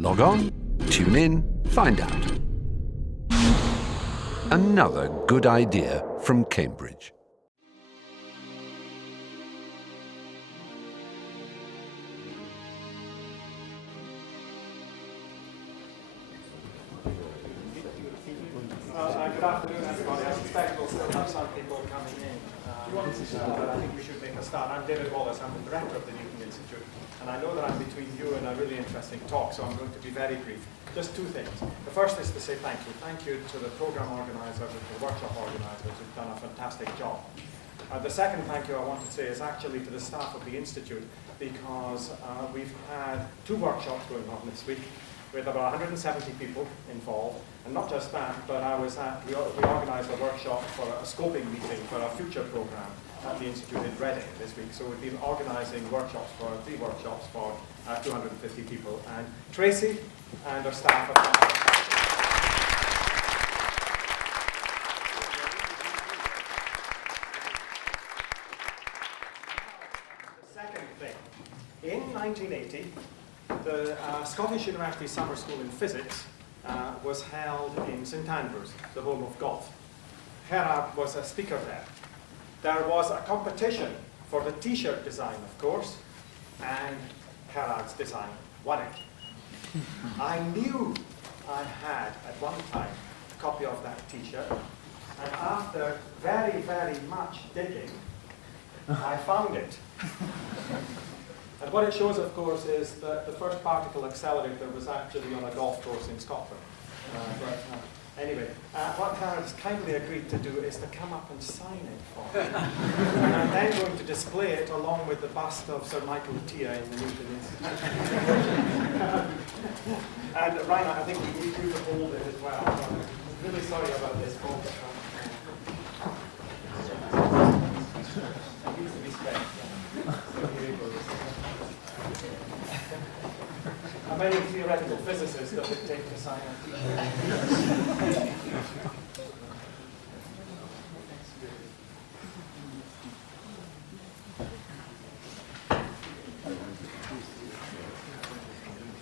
Log on, tune in, find out. Another good idea from Cambridge. Good afternoon, everybody. I suspect we'll still have some people coming in, but I think we should make a start. I'm David Wallace. I'm the director of the Newton Institute, and I know that I'm between you and a really interesting talk, so I'm going to be very brief. Just two things. The first is to say thank you. Thank you to the program organisers and to the workshop organisers who've done a fantastic job. The second thank you I want to say is actually to the staff of the Institute, because we've had 2 workshops going on this week with about 170 people involved. And not just that, but we organised a workshop for a scoping meeting for a future programme at the Institute in Reading this week. So we've been organising workshops for 3 workshops for 250 people. And Tracy and her staff have done the second thing. In 1980, the Scottish University Summer School in Physics was held in St Andrews, the home of golf. Gerard was a speaker there. There was a competition for the t-shirt design, of course, and Gerard's design won it. I knew I had, at one time, a copy of that t-shirt, and after very, very much digging, I found it. And what it shows, of course, is that the first particle accelerator was actually on a golf course in Scotland. Anyway, what Gerard has kindly agreed to do is to come up and sign it for me. And I'm then going to display it along with the bust of Sir Michael Tia in the Newton Institute. And Rainer, I think we need you to hold it as well. I'm really sorry about this, folks. It needs to be spent. So here it goes. How many theoretical physicists does it take to sign a t-shirt?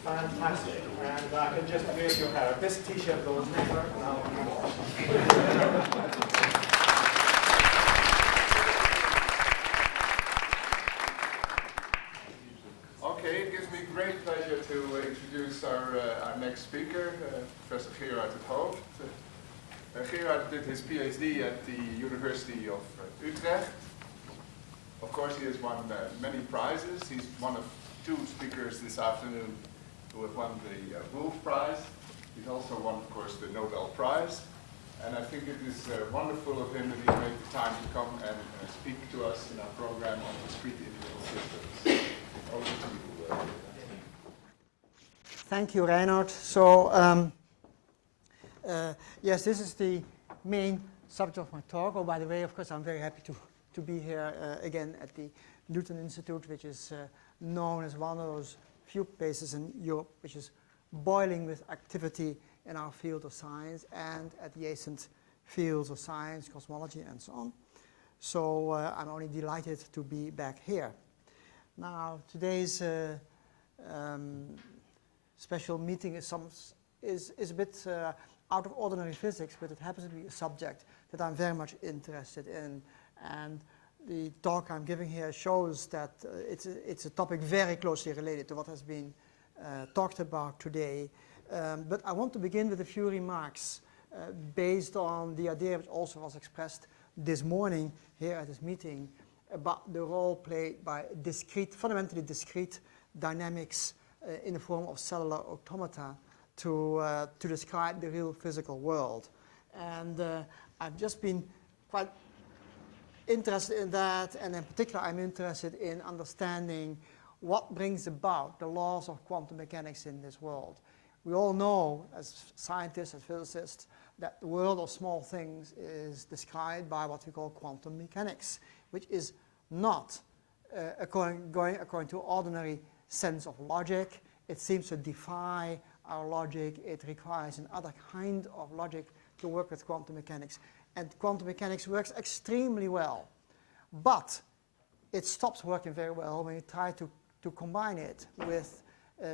Fantastic. And I can just raise your hair. This t-shirt goes never now anymore. Okay, it gives me great pleasure to introduce our next speaker, Professor Gerard at Hooft. Gerard did his PhD at the University of Utrecht. Of course, he has won many prizes. He's one of 2 speakers this afternoon who have won the Hooft Prize. He's also won, of course, the Nobel Prize. And I think it is wonderful of him that he made the time to come and speak to us in our program on discrete integral systems. Over to you. Thank you, Reinhard. So, yes, this is the main subject of my talk. Oh, by the way, of course, I'm very happy to be here again at the Newton Institute, which is known as one of those few places in Europe which is boiling with activity in our field of science and adjacent fields of science, cosmology, and so on. So I'm only delighted to be back here. Now, today's special meeting is a bit out of ordinary physics, but it happens to be a subject that I'm very much interested in. And the talk I'm giving here shows that it's a topic very closely related to what has been talked about today. But I want to begin with a few remarks based on the idea which also was expressed this morning here at this meeting about the role played by discrete, fundamentally discrete dynamics in the form of cellular automata to describe the real physical world. And I've just been quite interested in that, and in particular I'm interested in understanding what brings about the laws of quantum mechanics in this world. We all know, as scientists, as physicists, that the world of small things is described by what we call quantum mechanics, which is not going according to ordinary sense of logic. It seems to defy our logic. It requires another kind of logic to work with quantum mechanics. And quantum mechanics works extremely well. But it stops working very well when you try to combine it with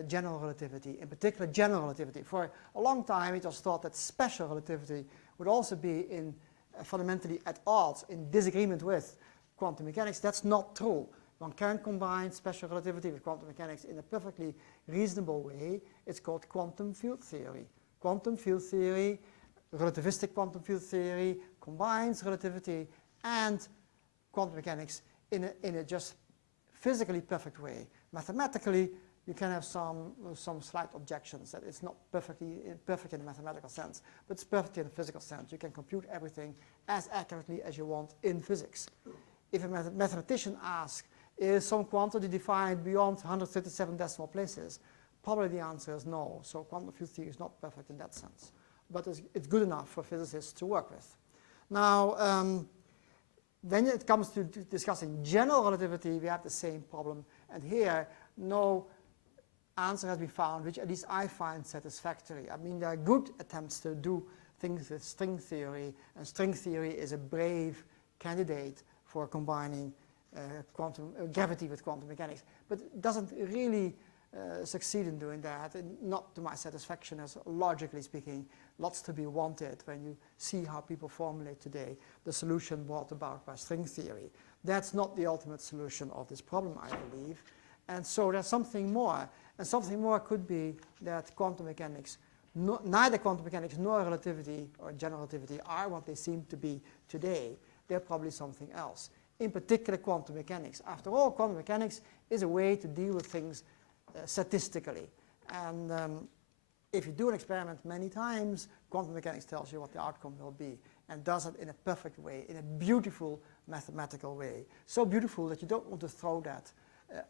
general relativity, in particular general relativity. For a long time it was thought that special relativity would also be fundamentally at odds, in disagreement with quantum mechanics. That's not true. One can combine special relativity with quantum mechanics in a perfectly reasonable way. It's called quantum field theory. Quantum field theory, relativistic quantum field theory, combines relativity and quantum mechanics in a just physically perfect way. Mathematically, you can have some slight objections that it's not perfect in a mathematical sense, but it's perfect in a physical sense. You can compute everything as accurately as you want in physics. If a mathematician asks, is some quantity defined beyond 137 decimal places? Probably the answer is no. So quantum field theory is not perfect in that sense. But it's good enough for physicists to work with. Now, when it comes to discussing general relativity, we have the same problem. And here, no answer has been found, which at least I find satisfactory. I mean, there are good attempts to do things with string theory, and string theory is a brave candidate for combining gravity with quantum mechanics. But it doesn't really succeed in doing that, and not to my satisfaction, as logically speaking, lots to be wanted when you see how people formulate today the solution brought about by string theory. That's not the ultimate solution of this problem, I believe. And so there's something more. And something more could be that quantum mechanics, neither quantum mechanics nor relativity or general relativity are what they seem to be today. They're probably something else. In particular, quantum mechanics. After all, quantum mechanics is a way to deal with things statistically. And if you do an experiment many times, quantum mechanics tells you what the outcome will be, and does it in a perfect way, in a beautiful mathematical way. So beautiful that you don't want to throw that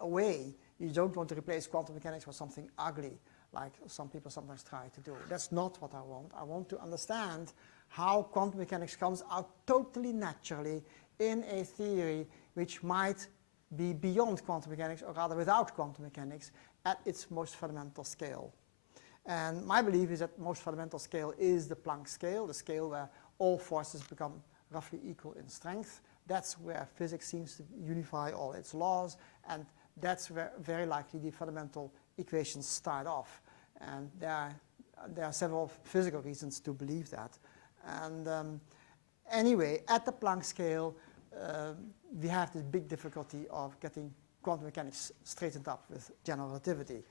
away. You don't want to replace quantum mechanics with something ugly, like some people sometimes try to do. That's not what I want. I want to understand how quantum mechanics comes out totally naturally in a theory which might be beyond quantum mechanics, or rather without quantum mechanics, at its most fundamental scale. And my belief is that most fundamental scale is the Planck scale, the scale where all forces become roughly equal in strength. That's where physics seems to unify all its laws, and that's where very likely the fundamental equations start off. And there are several physical reasons to believe that. And anyway, at the Planck scale, we have this big difficulty of getting quantum mechanics straightened up with general relativity.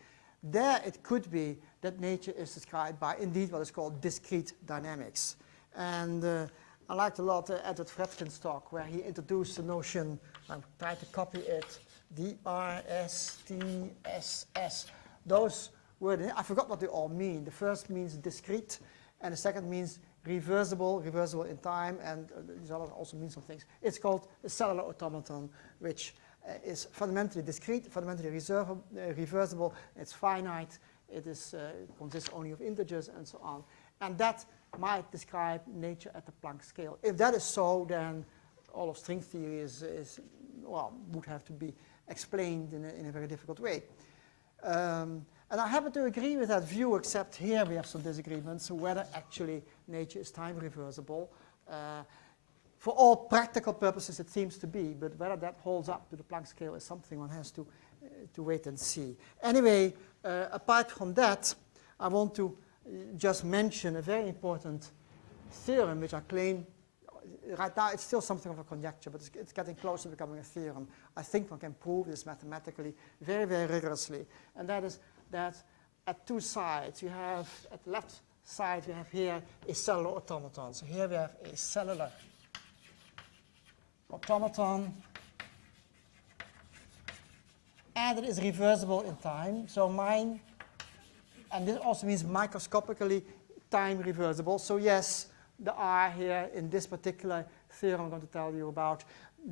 There it could be that nature is described by indeed what is called discrete dynamics. And I liked a lot Edward Fredkin's talk where he introduced the notion, I'll try to copy it, DRSTSS. Those words, I forgot what they all mean. The first means discrete, and the second means reversible in time, and these others also mean some things. It's called a cellular automaton, which is fundamentally discrete, fundamentally reversible, it's finite, it consists only of integers, and so on. And that might describe nature at the Planck scale. If that is so, then all of string theory would have to be explained in a very difficult way. And I happen to agree with that view, except here we have some disagreements whether actually nature is time reversible. For all practical purposes it seems to be, but whether that holds up to the Planck scale is something one has to wait and see. Anyway, apart from that, I want to just mention a very important theorem which I claim, right now it's still something of a conjecture, but it's getting closer to becoming a theorem. I think one can prove this mathematically very, very rigorously, and that is that at two sides, you have, at the left side, we have here a cellular automaton. So here we have a cellular automaton, and it is reversible in time. So and this also means microscopically time reversible. So yes, the R here in this particular theorem I'm going to tell you about,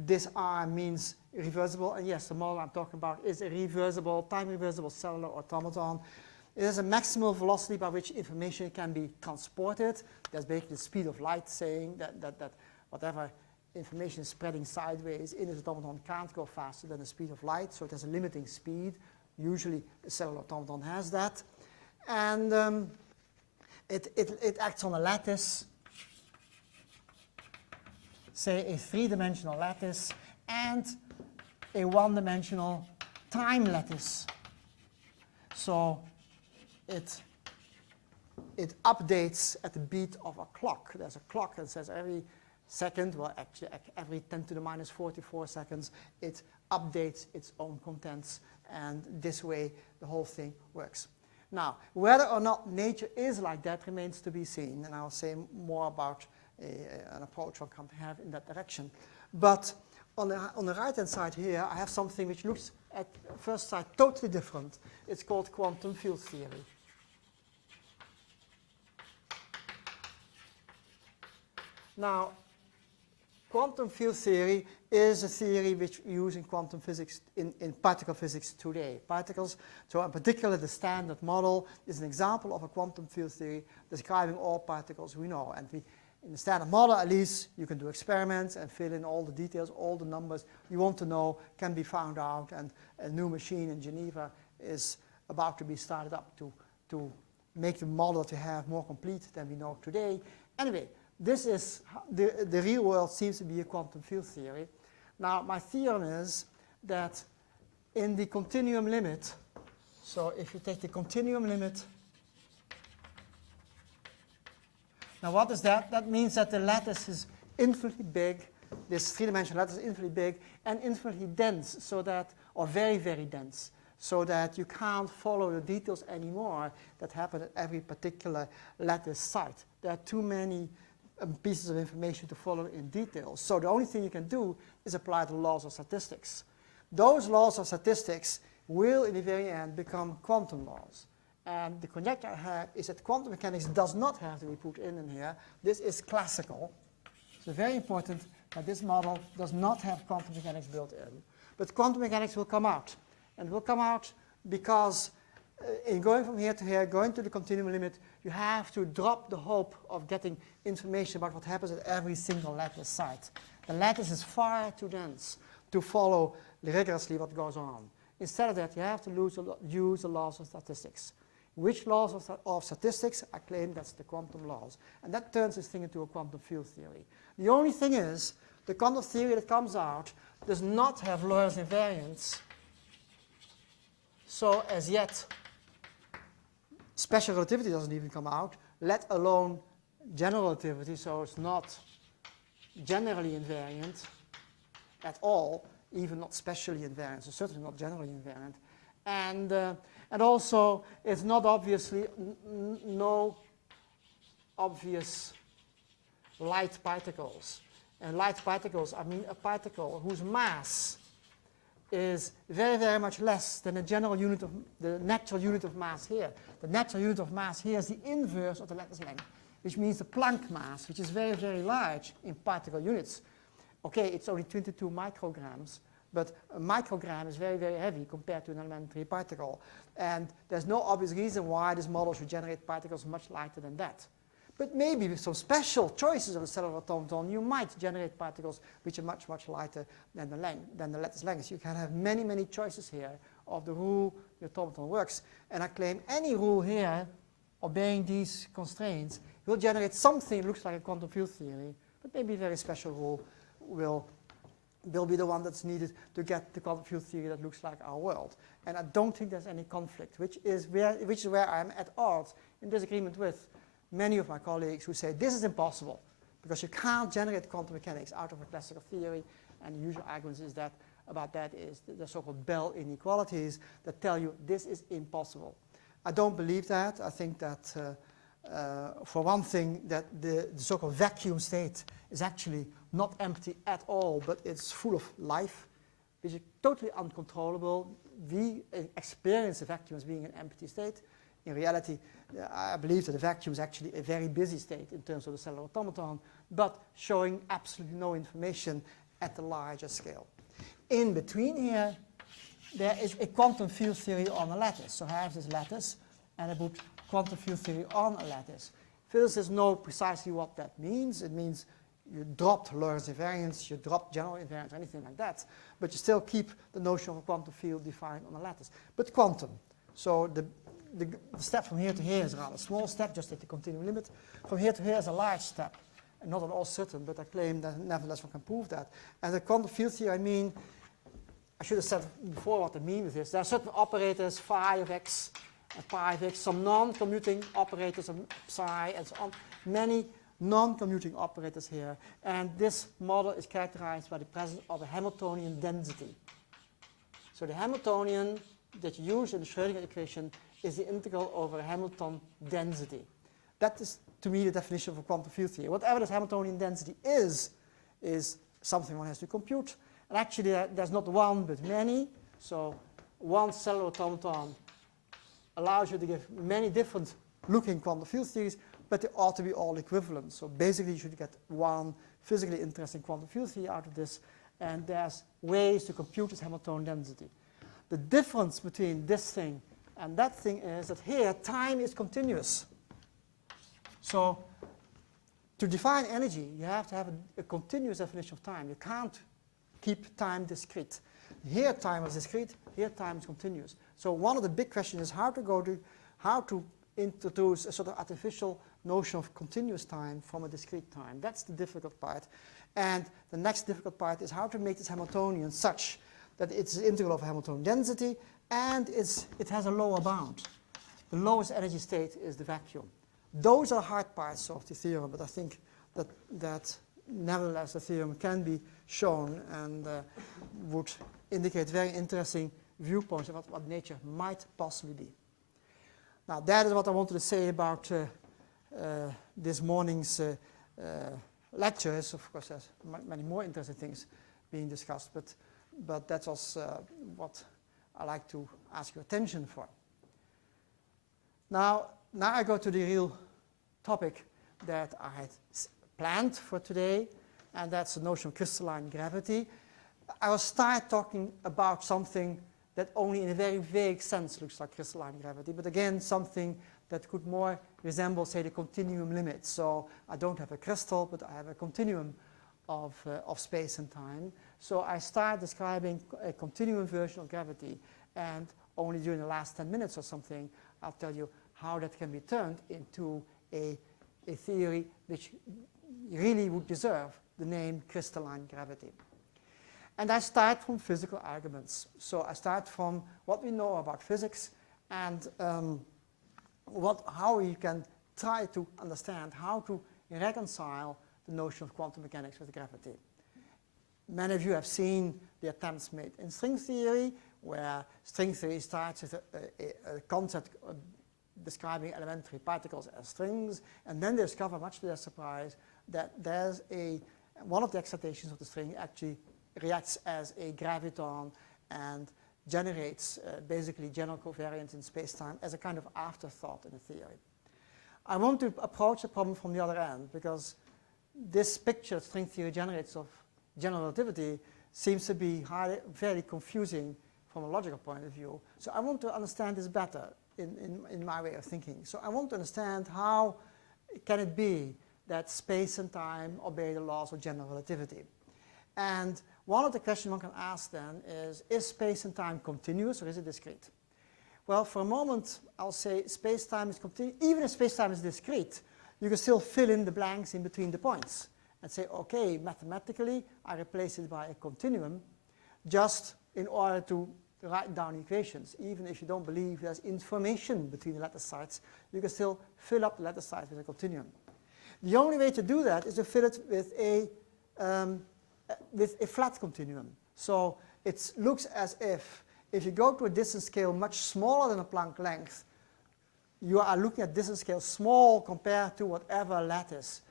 this R means reversible, and yes, the model I'm talking about is a reversible, time reversible cellular automaton. It has a maximal velocity by which information can be transported. That's basically the speed of light, saying that whatever information is spreading sideways in this automaton can't go faster than the speed of light, so it has a limiting speed. Usually a cellular automaton has that. And it acts on a lattice, say a three-dimensional lattice, and a one-dimensional time lattice. So it updates at the beat of a clock. There's a clock that says every second, well actually every 10 to the minus 44 seconds, it updates its own contents, and this way the whole thing works. Now, whether or not nature is like that remains to be seen, and I'll say more about an approach one can have in that direction. But on the right-hand side here, I have something which looks at first sight totally different. It's called quantum field theory. Now, quantum field theory is a theory which we use in quantum physics, in particle physics today. Particles, so in particular the standard model is an example of a quantum field theory describing all particles we know. And in the standard model, at least, you can do experiments and fill in all the details, all the numbers you want to know can be found out, and a new machine in Geneva is about to be started up to make the model that we have more complete than we know today. Anyway, this is, the real world seems to be a quantum field theory. Now, my theorem is that in the continuum limit, so if you take the continuum limit, now what is that? That means that the lattice is infinitely big, this three-dimensional lattice is infinitely big and infinitely dense, so that, or very, very dense, so that you can't follow the details anymore that happen at every particular lattice site. There are too many pieces of information to follow in detail. So the only thing you can do is apply the laws of statistics. Those laws of statistics will, in the very end, become quantum laws. And the conjecture I have is that quantum mechanics does not have to be put in here. This is classical. So very important that this model does not have quantum mechanics built in. But quantum mechanics will come out. And will come out because in going from here to here, going to the continuum limit, you have to drop the hope of getting information about what happens at every single lattice site. The lattice is far too dense to follow rigorously what goes on. Instead of that, you have to use the laws of statistics. Which laws of statistics? I claim that's the quantum laws. And that turns this thing into a quantum field theory. The only thing is, the quantum theory that comes out does not have Lorentz invariance. So as yet, special relativity doesn't even come out, let alone general relativity, so it's not generally invariant at all, even not specially invariant, so certainly not generally invariant. And also, it's not obviously, no obvious light particles. And light particles, I mean a particle whose mass is very, very much less than the general unit of, the natural unit of mass here. The natural unit of mass here is the inverse of the lattice length, which means the Planck mass, which is very, very large in particle units. Okay, it's only 22 micrograms, but a microgram is very, very heavy compared to an elementary particle. And there's no obvious reason why this model should generate particles much lighter than that. But maybe with some special choices of the cellular automaton, you might generate particles which are much, much lighter than the lattice length. You can have many, many choices here of the rule the automaton works. And I claim any rule here, obeying these constraints, will generate something that looks like a quantum field theory, but maybe a very special rule will be the one that's needed to get the quantum field theory that looks like our world. And I don't think there's any conflict, which is where I'm at odds in disagreement with many of my colleagues who say this is impossible because you can't generate quantum mechanics out of a classical theory, and the usual argument is that about that is the so-called Bell inequalities that tell you this is impossible. I don't believe that. I think that for one thing that the so-called vacuum state is actually not empty at all, but it's full of life, which is totally uncontrollable. We experience the vacuum as being an empty state. In reality, I believe that the vacuum is actually a very busy state in terms of the cellular automaton, but showing absolutely no information at the larger scale. In between here, there is a quantum field theory on a lattice. So I have this lattice, and I put quantum field theory on a lattice. Physicists know precisely what that means. It means you dropped Lorentz invariance, you dropped general invariance, anything like that, but you still keep the notion of a quantum field defined on a lattice. But quantum, so the step from here to here is a rather small step, just at the continuum limit. From here to here is a large step, and not at all certain, but I claim that nevertheless one can prove that. And the quantum field theory, I mean, I should have said before what I mean with this. There are certain operators, phi of x pi of x, some non-commuting operators of psi, and so on. Many non-commuting operators here. And this model is characterized by the presence of a Hamiltonian density. So the Hamiltonian that you use in the Schrödinger equation is the integral over a Hamilton density. That is, to me, the definition of a quantum field theory. Whatever this Hamiltonian density is something one has to compute. And actually, there's not one, but many. So one cellular automaton allows you to give many different looking quantum field theories, but they ought to be all equivalent. So basically, you should get one physically interesting quantum field theory out of this. And there's ways to compute this Hamiltonian density. The difference between this thing and that thing is that here, time is continuous. So to define energy, you have to have a continuous definition of time. You can't keep time discrete. Here, time is discrete. Here, time is continuous. So one of the big questions is how to introduce a sort of artificial notion of continuous time from a discrete time. That's the difficult part. And the next difficult part is how to make this Hamiltonian such that it's the integral of Hamiltonian density and it has a lower bound. The lowest energy state is the vacuum. Those are hard parts of the theorem, but I think that nevertheless the theorem can be shown and would indicate very interesting viewpoints about what nature might possibly be. Now that is what I wanted to say about this morning's lectures. Of course, there's many more interesting things being discussed, but that was what I like to ask your attention for. Now I go to the real topic that I had planned for today, and that's the notion of crystalline gravity. I will start talking about something that only in a very vague sense looks like crystalline gravity, but again, something that could more resemble, say, the continuum limit. So I don't have a crystal, but I have a continuum of space and time. So I start describing a continuum version of gravity, and only during the last 10 minutes or something, I'll tell you how that can be turned into a theory which really would deserve the name crystalline gravity. And I start from physical arguments. So I start from what we know about physics and how we can try to understand how to reconcile the notion of quantum mechanics with gravity. Many of you have seen the attempts made in string theory, where string theory starts with a concept describing elementary particles as strings, and then they discover, much to their surprise, that there's one of the excitations of the string actually reacts as a graviton and generates basically general covariance in space-time as a kind of afterthought in a theory. I want to approach the problem from the other end, because this picture string theory generates of general relativity seems to be very confusing from a logical point of view. So I want to understand this better in my way of thinking. So I want to understand how can it be that space and time obey the laws of general relativity. And one of the questions one can ask then is space and time continuous or is it discrete? Well, for a moment, I'll say space-time is continuous. Even if space-time is discrete, you can still fill in the blanks in between the points and say, okay, mathematically, I replace it by a continuum just in order to write down equations. Even if you don't believe there's information between the lattice sites, you can still fill up the lattice sites with a continuum. The only way to do that is to fill it with a flat continuum. So it looks as if you go to a distance scale much smaller than a Planck length, you are looking at distance scale small compared to whatever lattice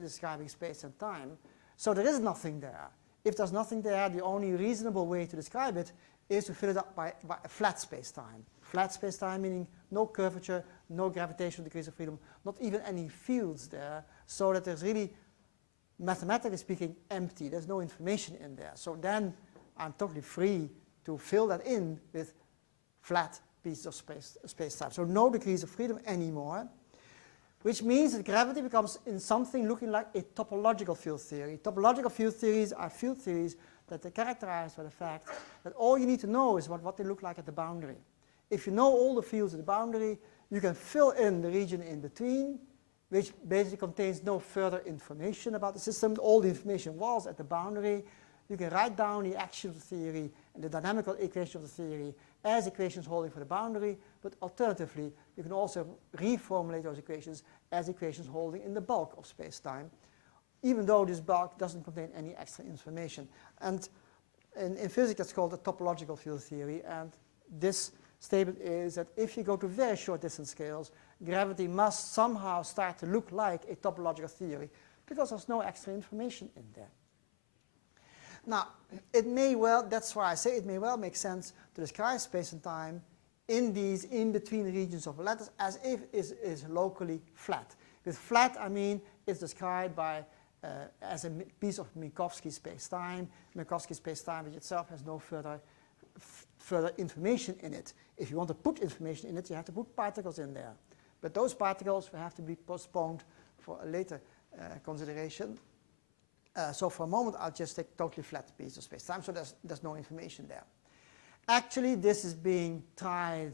describing space and time. So there is nothing there. If there's nothing there, the only reasonable way to describe it is to fill it up by a flat space-time. Flat space-time meaning no curvature, no gravitational degrees of freedom, not even any fields there, so that there's really, mathematically speaking, empty. There's no information in there. So then I'm totally free to fill that in with flat pieces of space-time. So no degrees of freedom anymore, which means that gravity becomes in something looking like a topological field theory. Topological field theories are field theories that are characterized by the fact that all you need to know is what they look like at the boundary. If you know all the fields at the boundary, you can fill in the region in between, which basically contains no further information about the system. All the information was at the boundary. You can write down the action of the theory and the dynamical equation of the theory, as equations holding for the boundary, but alternatively, you can also reformulate those equations as equations holding in the bulk of space-time, even though this bulk doesn't contain any extra information. And in physics, that's called the topological field theory, and this statement is that if you go to very short distance scales, gravity must somehow start to look like a topological theory, because there's no extra information in there. Now, it may well, that's why I say it may well make sense to describe space and time in these in-between regions of lattice as if it is locally flat. With flat, I mean it's described by as a piece of Minkowski space-time. Minkowski space-time which itself has no further information in it. If you want to put information in it, you have to put particles in there. But those particles will have to be postponed for a later consideration. So for a moment, I'll just take totally flat piece of space-time, so there's no information there. Actually, this is being tried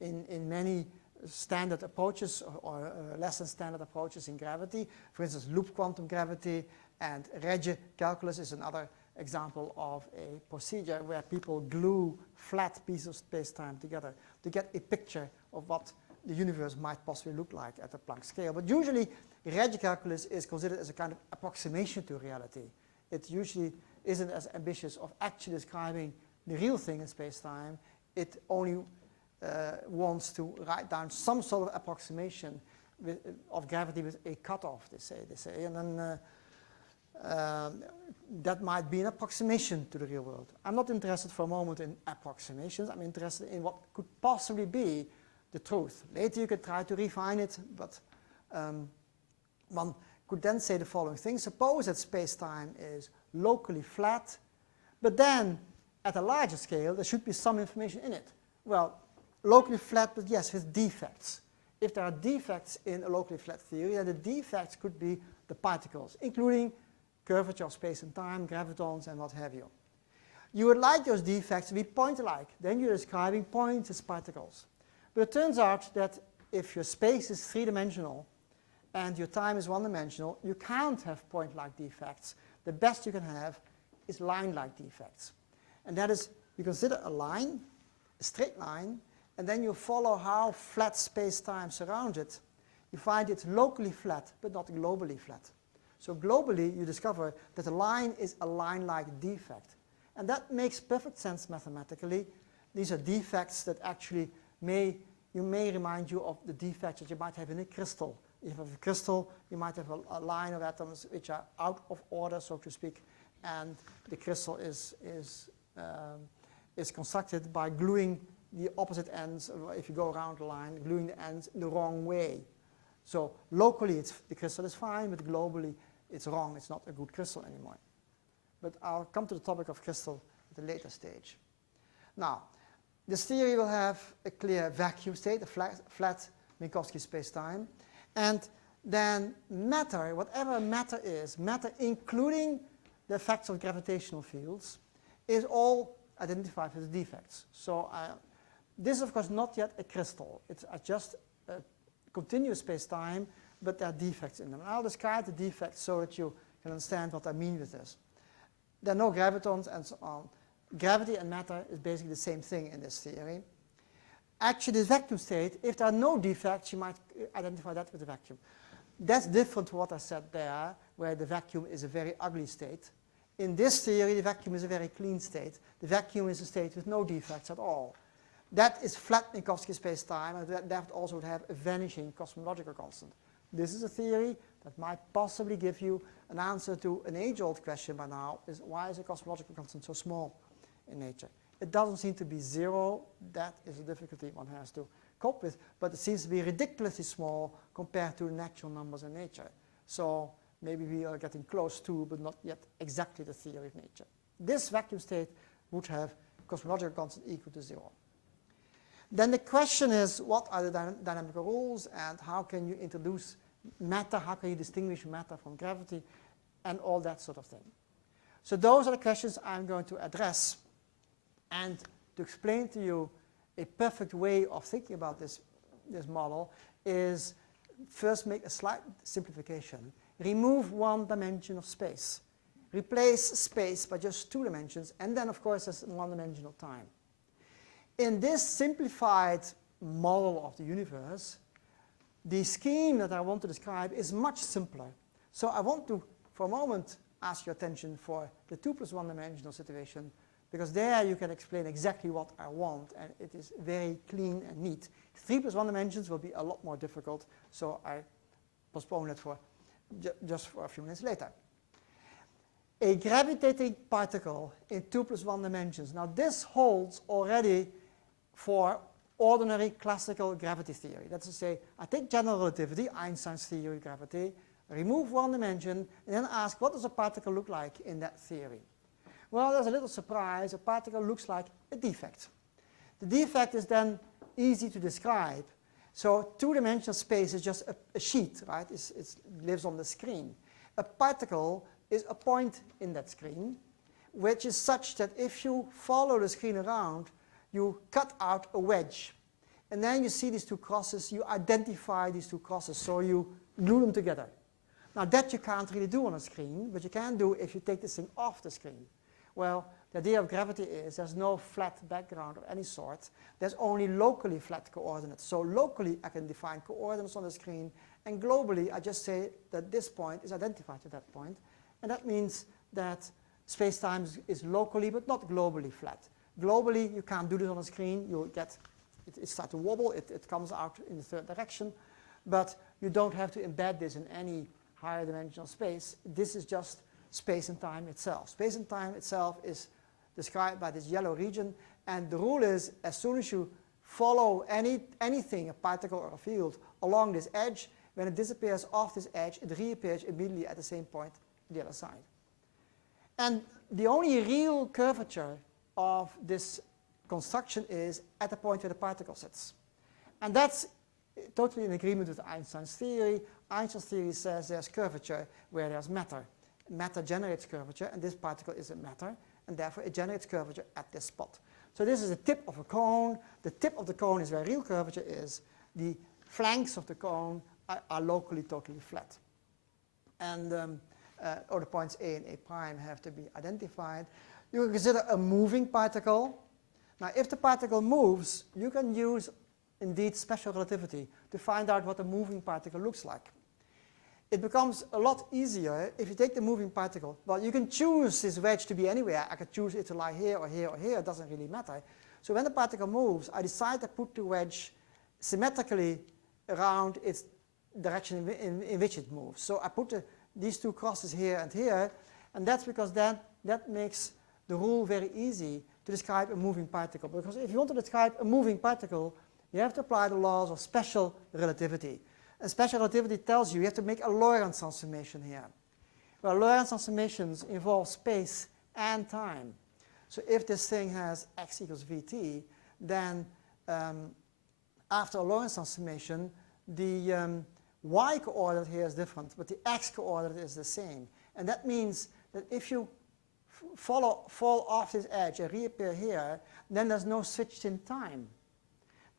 in many standard approaches or less than standard approaches in gravity. For instance, loop quantum gravity and Regge calculus is another example of a procedure where people glue flat pieces of space-time together to get a picture of what the universe might possibly look like at the Planck scale. But usually, Regge calculus is considered as a kind of approximation to reality. It usually isn't as ambitious of actually describing the real thing in space-time. It only wants to write down some sort of approximation of gravity with a cutoff, they say. And then that might be an approximation to the real world. I'm not interested for a moment in approximations. I'm interested in what could possibly be the truth. Later you could try to refine it, but one could then say the following thing. Suppose that space-time is locally flat, but then at a larger scale there should be some information in it. Well, locally flat, but yes, with defects. If there are defects in a locally flat theory, then the defects could be the particles, including curvature of space and time, gravitons, and what have you. You would like those defects to be point-alike. Then you're describing points as particles. But it turns out that if your space is three-dimensional and your time is one-dimensional, you can't have point-like defects. The best you can have is line-like defects. And that is, you consider a line, a straight line, and then you follow how flat space-time surrounds it. You find it's locally flat, but not globally flat. So globally, you discover that a line is a line-like defect. And that makes perfect sense mathematically. These are defects that actually may remind you of the defects that you might have in a crystal. If you have a crystal, you might have a line of atoms which are out of order, so to speak, and the crystal is constructed by gluing the opposite ends, if you go around the line, gluing the ends in the wrong way. So locally, the crystal is fine, but globally, it's wrong. It's not a good crystal anymore. But I'll come to the topic of crystal at a later stage. Now, this theory will have a clear vacuum state, a flat Minkowski space-time. And then matter, whatever matter is, matter including the effects of gravitational fields, is all identified as defects. So this is, of course, not yet a crystal. It's just a continuous space-time, but there are defects in them. And I'll describe the defects so that you can understand what I mean with this. There are no gravitons and so on. Gravity and matter is basically the same thing in this theory. Actually, the vacuum state, if there are no defects, you might identify that with the vacuum. That's different to what I said there, where the vacuum is a very ugly state. In this theory, the vacuum is a very clean state. The vacuum is a state with no defects at all. That is flat Minkowski space-time, and that also would have a vanishing cosmological constant. This is a theory that might possibly give you an answer to an age-old question by now, is why is a cosmological constant so small in nature? It doesn't seem to be zero. That is a difficulty one has to cope with, but it seems to be ridiculously small compared to natural numbers in nature. So maybe we are getting close to, but not yet exactly the theory of nature. This vacuum state would have cosmological constant equal to 0. Then the question is, what are the dynamical rules, and how can you introduce matter, how can you distinguish matter from gravity, and all that sort of thing. So those are the questions I'm going to address. And to explain to you a perfect way of thinking about this model is first make a slight simplification. Remove one dimension of space. Replace space by just 2 dimensions, and then of course there's one dimensional time. in this simplified model of the universe, the scheme that I want to describe is much simpler. So I want to, for a moment, ask your attention for the 2 + 1 dimensional situation, because there you can explain exactly what I want, and it is very clean and neat. 3 + 1 dimensions will be a lot more difficult, so I postpone it for just for a few minutes later. A gravitating particle in 2 + 1 dimensions. Now this holds already for ordinary classical gravity theory. That's to say, I take general relativity, Einstein's theory of gravity, remove 1 dimension, and then ask, what does a particle look like in that theory? Well, there's a little surprise. A particle looks like a defect. The defect is then easy to describe. So 2-dimensional space is just a sheet, right? It lives on the screen. A particle is a point in that screen, which is such that if you follow the screen around, you cut out a wedge. And then you see these 2 crosses, you identify these 2 crosses, so you glue them together. Now that you can't really do on a screen, but you can do if you take this thing off the screen. Well, the idea of gravity is there's no flat background of any sort. There's only locally flat coordinates. So locally I can define coordinates on the screen, and globally I just say that this point is identified at that point. And that means that space-time is locally but not globally flat. Globally, you can't do this on a screen. You'll get, it starts to wobble. It comes out in the 3rd direction. But you don't have to embed this in any higher dimensional space. This is just space and time itself. Space and time itself is described by this yellow region. And the rule is, as soon as you follow anything, a particle or a field, along this edge, when it disappears off this edge, it reappears immediately at the same point on the other side. And the only real curvature of this construction is at the point where the particle sits. And that's totally in agreement with Einstein's theory. Einstein's theory says there's curvature where there's matter. Matter generates curvature, and this particle is a matter, and therefore it generates curvature at this spot. So this is the tip of a cone. The tip of the cone is where real curvature is. The flanks of the cone are locally totally flat. And or the points A and A prime have to be identified. You can consider a moving particle. Now, if the particle moves, you can use, indeed, special relativity to find out what a moving particle looks like. It becomes a lot easier if you take the moving particle. Well, you can choose this wedge to be anywhere. I could choose it to lie here or here or here. It doesn't really matter. So when the particle moves, I decide to put the wedge symmetrically around its direction in which it moves. So I put these 2 crosses here, and that's because that makes the rule very easy to describe a moving particle. Because if you want to describe a moving particle, you have to apply the laws of special relativity. And special relativity tells you have to make a Lorentz transformation here. Well, Lorentz transformations involve space and time. So if this thing has x equals vt, then after a Lorentz transformation, the y coordinate here is different, but the x coordinate is the same. And that means that if you fall off this edge and reappear here, then there's no switch in time.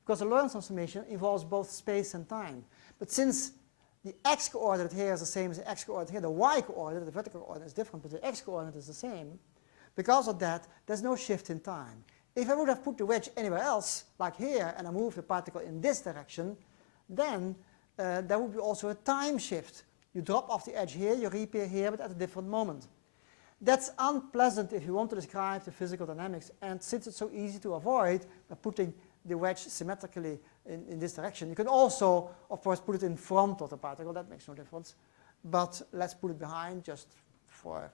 Because the Lorentz transformation involves both space and time. But since the x coordinate here is the same as the x coordinate here, the y coordinate, the vertical coordinate is different, but the x coordinate is the same. Because of that, there's no shift in time. If I would have put the wedge anywhere else, like here, and I move the particle in this direction, then there would be also a time shift. You drop off the edge here, you reappear here, but at a different moment. That's unpleasant if you want to describe the physical dynamics, and since it's so easy to avoid by putting the wedge symmetrically in this direction, you can also, of course, put it in front of the particle. That makes no difference. But let's put it behind just for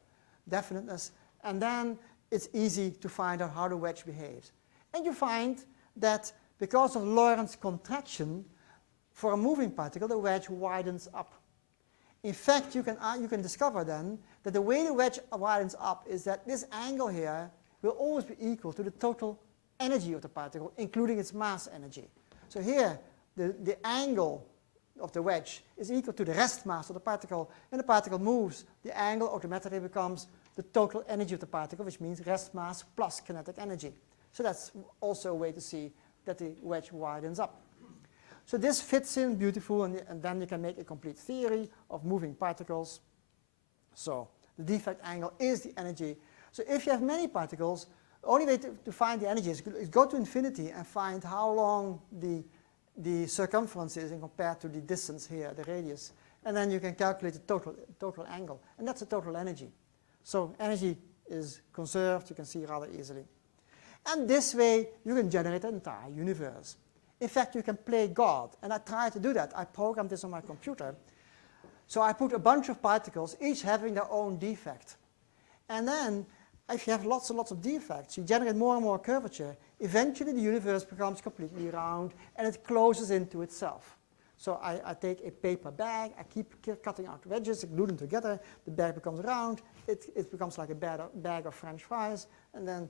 definiteness. And then it's easy to find out how the wedge behaves. And you find that because of Lorentz contraction, for a moving particle, the wedge widens up. In fact, you can discover then that the way the wedge widens up is that this angle here will always be equal to the total energy of the particle, including its mass energy. So here, the angle of the wedge is equal to the rest mass of the particle. When the particle moves, the angle automatically becomes the total energy of the particle, which means rest mass plus kinetic energy. So that's also a way to see that the wedge widens up. So this fits in beautiful, and then you can make a complete theory of moving particles. So the defect angle is the energy. So if you have many particles, The only way to find the energy is go to infinity and find how long the circumference is and compared to the distance here, the radius. And then you can calculate the total angle. And that's the total energy. So energy is conserved, you can see rather easily. And this way, you can generate an entire universe. In fact, you can play God. And I tried to do that. I programmed this on my computer. So I put a bunch of particles, each having their own defect. And then, if you have lots and lots of defects, you generate more and more curvature. Eventually, the universe becomes completely round, and it closes into itself. So I take a paper bag, I keep cutting out wedges, I glue them together, the bag becomes round, it becomes like a bag of French fries, and then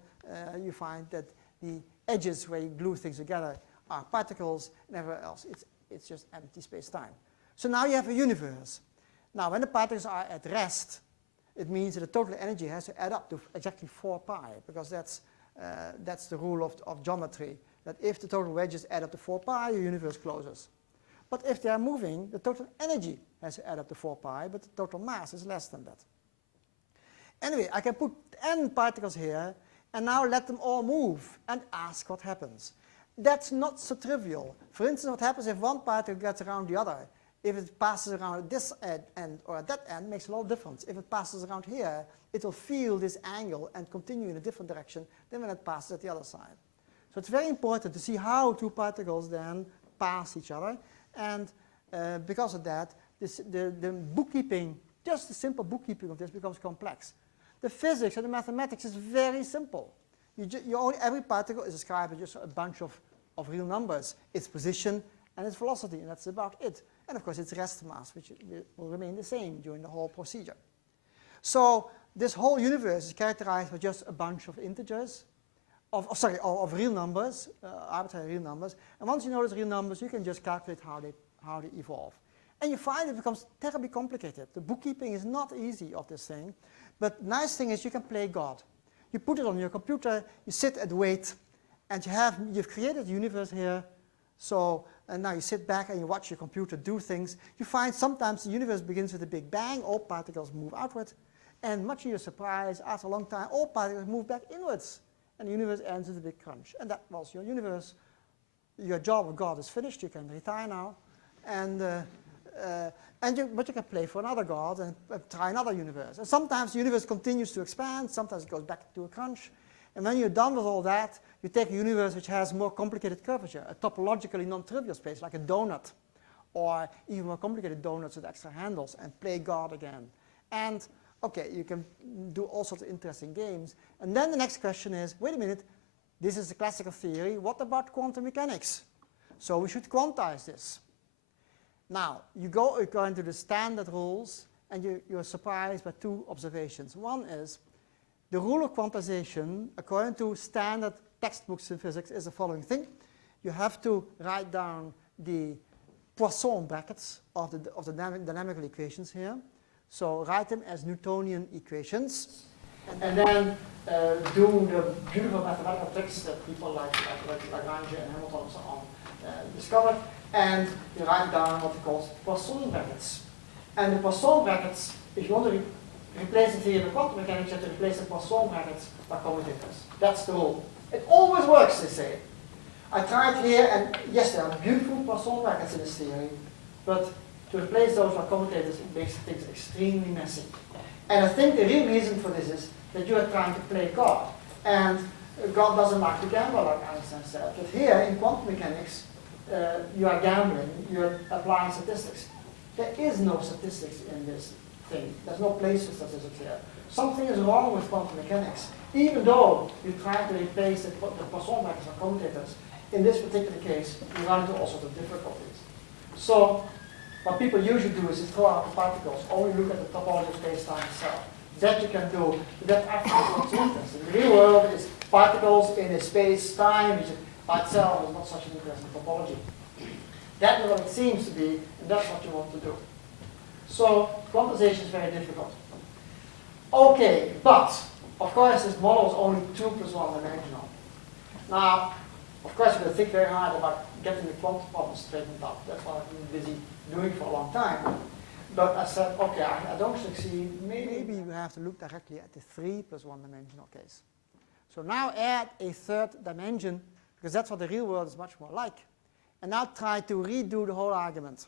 you find that the edges where you glue things together are particles, and everywhere else it's just empty space-time. So now you have a universe. Now when the particles are at rest, it means that the total energy has to add up to exactly 4 pi, because that's the rule of geometry, that if the total wedges add up to 4 pi, your universe closes. But if they are moving, the total energy has to add up to 4 pi, but the total mass is less than that. Anyway, I can put n particles here, and now let them all move, and ask what happens. That's not so trivial. For instance, what happens if one particle gets around the other? If it passes around at this end or at that end, makes a lot of difference. If it passes around here, it will feel this angle and continue in a different direction than when it passes at the other side. So it's very important to see how 2 particles then pass each other. And because of that, the bookkeeping, just the simple bookkeeping of this becomes complex. The physics and the mathematics is very simple. Every particle is described as just a bunch of real numbers, its position and its velocity, and that's about it. And of course its rest mass, which will remain the same during the whole procedure. So this whole universe is characterized by just a bunch of integers, of real numbers, arbitrary real numbers. And once you know those real numbers, you can just calculate how they evolve. And you find it becomes terribly complicated. The bookkeeping is not easy of this thing, but the nice thing is you can play God. You put it on your computer, you sit and wait, and you've created a universe here. So and now you sit back and you watch your computer do things. You find sometimes the universe begins with a big bang, all particles move outward, and much to your surprise, after a long time, all particles move back inwards. And the universe ends with a big crunch. And that was your universe. Your job of God is finished. You can retire now. But you can play for another God and try another universe. And sometimes the universe continues to expand. Sometimes it goes back to a crunch. And when you're done with all that, you take a universe which has more complicated curvature, a topologically non-trivial space, like a donut, or even more complicated donuts with extra handles, and play God again. And okay, you can do all sorts of interesting games. And then the next question is, wait a minute, this is the classical theory. What about quantum mechanics? So we should quantize this. Now, you go into the standard rules, and you're surprised by 2 observations. One is, the rule of quantization, according to standard textbooks in physics, is the following thing. You have to write down the Poisson brackets of the dynamical equations here. So write them as Newtonian equations, and then do the beautiful mathematical tricks that people like Lagrange and Hamilton and so on discovered, and you write down what they call Poisson brackets. And the Poisson brackets, if you want to replace the theory of quantum mechanics, you have to replace the Poisson brackets by commutators. That's the rule. It always works, they say. I tried here, and yes, there are beautiful Poisson brackets in this theory, but to replace those by commutators, it makes things extremely messy. And I think the real reason for this is that you are trying to play God. And God doesn't like to gamble, like Einstein said. But here, in quantum mechanics, you are gambling, you're applying statistics. There is no statistics in this thing. There's no place for statistics here. Something is wrong with quantum mechanics. Even though you try to replace the Poisson brackets by commutators, in this particular case, you run into all sorts of difficulties. So, what people usually do is throw out the particles, only look at the topology of space-time itself. That you can do, that actually is not so interesting. The real world is particles in a space-time, which by itself is not such an interesting topology. That is what it seems to be, and that's what you want to do. So, quantization is very difficult. Okay, but, of course, this model is only 2 + 1 dimensional. Now, of course, you're going to think very hard about getting the quantum problem straightened out. That's what I've been busy doing for a long time. But I said, okay, I don't succeed. Maybe you have to look directly at the 3 + 1 dimensional case. So now add a third dimension, because that's what the real world is much more like. And now try to redo the whole argument.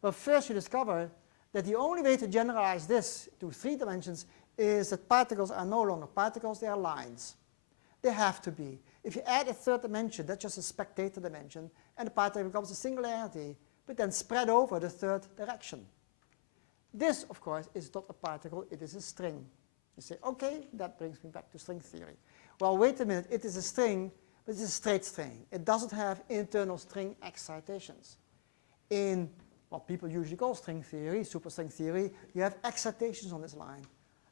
Well, first you discover that the only way to generalize this to 3 dimensions is that particles are no longer particles, they are lines. They have to be. If you add a third dimension, that's just a spectator dimension, and the particle becomes a singularity, but then spread over the third direction. This, of course, is not a particle, it is a string. You say, okay, that brings me back to string theory. Well, wait a minute, it is a string, but it's a straight string. It doesn't have internal string excitations. In what people usually call string theory, superstring theory, you have excitations on this line.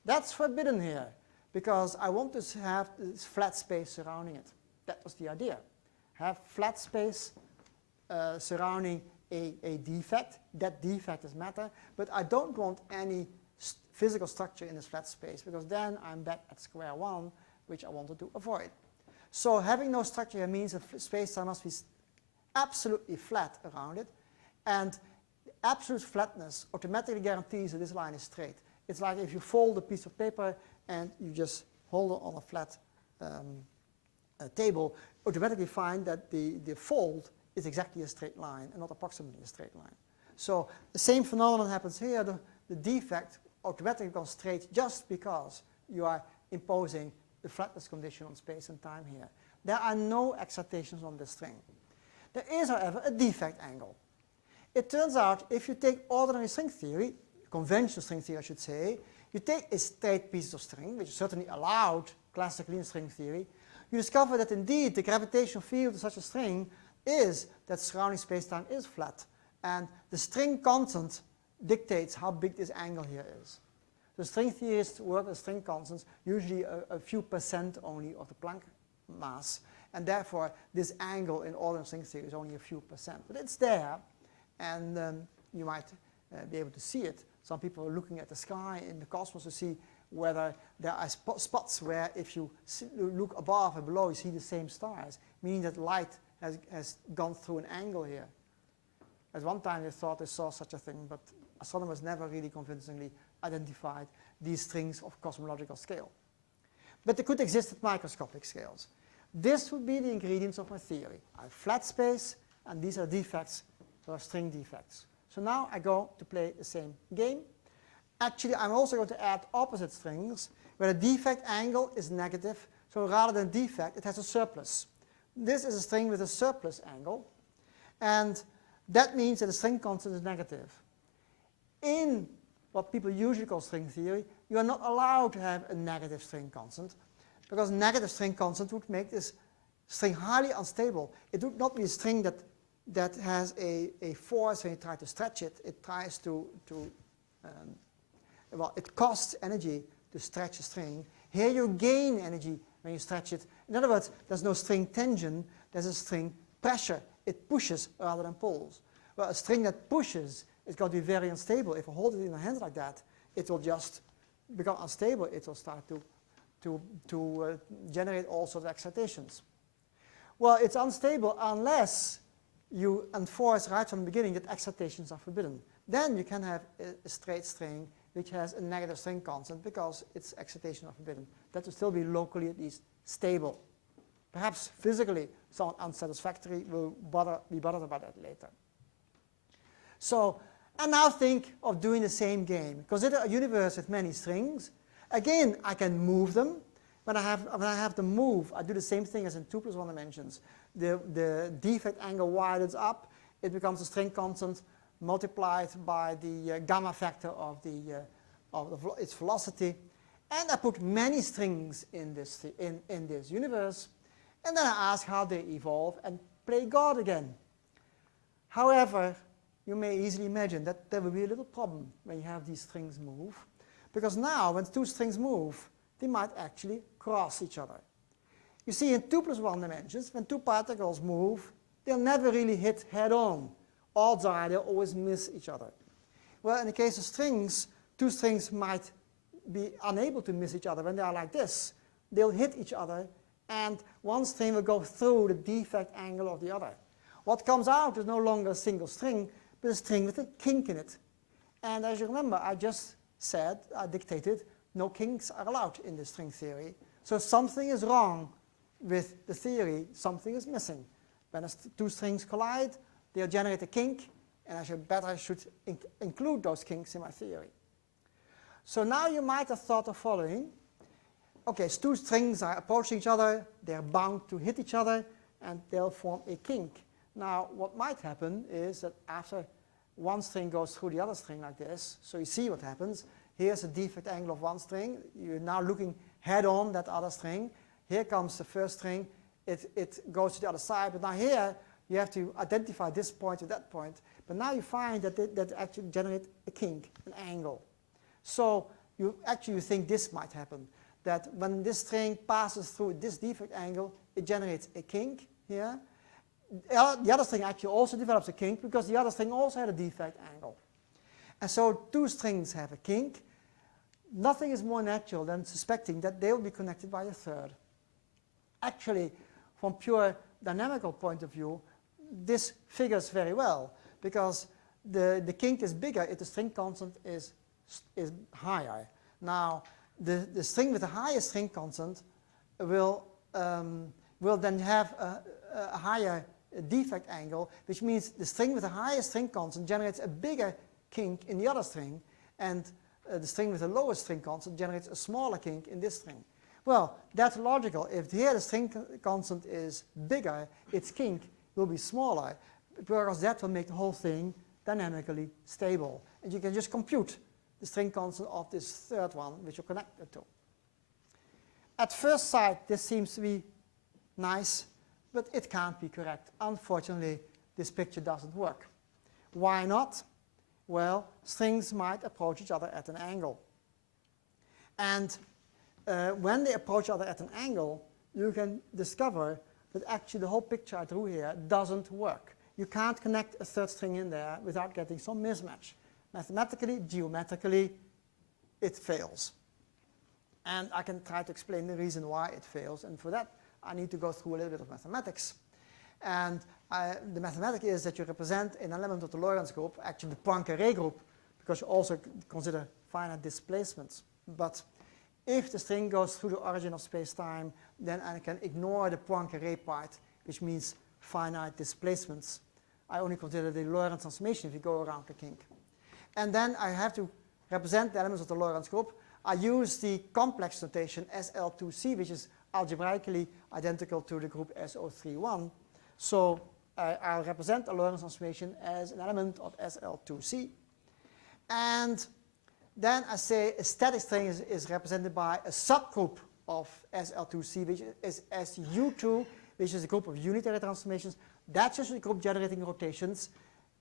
That's forbidden here, because I want to have this flat space surrounding it. That was the idea. Have flat space surrounding a defect. That defect is matter, but I don't want any physical structure in this flat space, because then I'm back at square one, which I wanted to avoid. So having no structure here means that space-time must be absolutely flat around it, and absolute flatness automatically guarantees that this line is straight. It's like if you fold a piece of paper and you just hold it on a flat table, automatically find that the fold is exactly a straight line and not approximately a straight line. So the same phenomenon happens here. The defect automatically becomes straight just because you are imposing the flatness condition on space and time here. There are no excitations on this string. There is, however, a defect angle. It turns out if you take ordinary string theory, conventional string theory I should say, you take a straight piece of string, which is certainly allowed classically in string theory, you discover that indeed the gravitational field of such a string is that surrounding space-time is flat. And the string constant dictates how big this angle here is. So string theorists work with string constants, usually a few percent only of the Planck mass. And therefore, this angle in ordinary string theory is only a few percent. But it's there, and you might be able to see it. Some people are looking at the sky in the cosmos to see whether there are spots where if you look above and below, you see the same stars, meaning that light has gone through an angle here. At one time they thought they saw such a thing, but astronomers never really convincingly identified these strings of cosmological scale. But they could exist at microscopic scales. This would be the ingredients of my theory. I have flat space, and these are defects, or string defects. So now I go to play the same game. Actually, I'm also going to add opposite strings, where the defect angle is negative, so rather than defect, it has a surplus. This is a string with a surplus angle, and that means that the string constant is negative. In what people usually call string theory, you are not allowed to have a negative string constant, because negative string constant would make this string highly unstable. It would not be a string that has a force when you try to stretch it. It tries well, it costs energy to stretch a string. Here you gain energy when you stretch it. In other words, there's no string tension, there's a string pressure. It pushes rather than pulls. Well, a string that pushes is going to be very unstable. If I hold it in my hand like that, it will just become unstable. It will start to generate all sorts of excitations. Well, it's unstable unless you enforce right from the beginning that excitations are forbidden. Then you can have a straight string which has a negative string constant because its excitation are forbidden. That will still be locally at least stable. Perhaps physically somewhat unsatisfactory. We'll be bothered about that later. So, and now think of doing the same game. Consider a universe with many strings. Again, I can move them. When I have them move, I do the same thing as in 2 + 1 dimensions. The defect angle widens up. It becomes a string constant multiplied by the gamma factor of its velocity. And I put many strings in this universe. And then I ask how they evolve and play God again. However, you may easily imagine that there will be a little problem when you have these strings move. Because now, when 2 strings move, they might actually cross each other. You see, in 2 + 1 dimensions, when 2 particles move, they'll never really hit head-on. Odds are they'll always miss each other. Well, in the case of strings, 2 strings might be unable to miss each other. When they are like this, they'll hit each other, and one string will go through the defect angle of the other. What comes out is no longer a single string, but a string with a kink in it. And as you remember, I just said, I dictated, no kinks are allowed in the string theory. So something is wrong with the theory, something is missing. When two strings collide, they'll generate a kink, and I should include those kinks in my theory. So now you might have thought the following. Okay, so two strings are approaching each other, they're bound to hit each other, and they'll form a kink. Now, what might happen is that after one string goes through the other string like this, so you see what happens. Here's a defect angle of one string. You're now looking head-on that other string. Here comes the first string. It goes to the other side. But now here, you have to identify this point to that point. But now you find that that actually generates a kink, an angle. So you actually think this might happen, that when this string passes through this defect angle, it generates a kink here. The other string actually also develops a kink because the other string also had a defect angle. And so two strings have a kink. Nothing is more natural than suspecting that they will be connected by a third. Actually, from pure dynamical point of view, this figures very well because the kink is bigger if the string constant is higher. Now, the string with the highest string constant will then have a higher defect angle, which means the string with the highest string constant generates a bigger kink in the other string, and the string with the lowest string constant generates a smaller kink in this string. Well, that's logical. If here the string constant is bigger, its kink will be smaller, because that will make the whole thing dynamically stable. And you can just compute the string constant of this third one, which you're connected to. At first sight, this seems to be nice, but it can't be correct. Unfortunately, this picture doesn't work. Why not? Well, strings might approach each other at an angle. And when they approach each other at an angle, you can discover that actually the whole picture I drew here doesn't work. You can't connect a third string in there without getting some mismatch. Mathematically, geometrically, it fails. And I can try to explain the reason why it fails, and for that I need to go through a little bit of mathematics. And the mathematics is that you represent an element of the Lorentz group, actually the Poincaré group, because you also consider finite displacements. But if the string goes through the origin of space-time, then I can ignore the Poincaré part, which means finite displacements. I only consider the Lorentz transformation if you go around the kink. And then I have to represent the elements of the Lorentz group. I use the complex notation SL2C, which is algebraically identical to the group SO31. So I'll represent a Lorentz transformation as an element of SL2C. And then I say a static string is represented by a subgroup of SL2C, which is SU2, which is a group of unitary transformations. That's just a group generating rotations.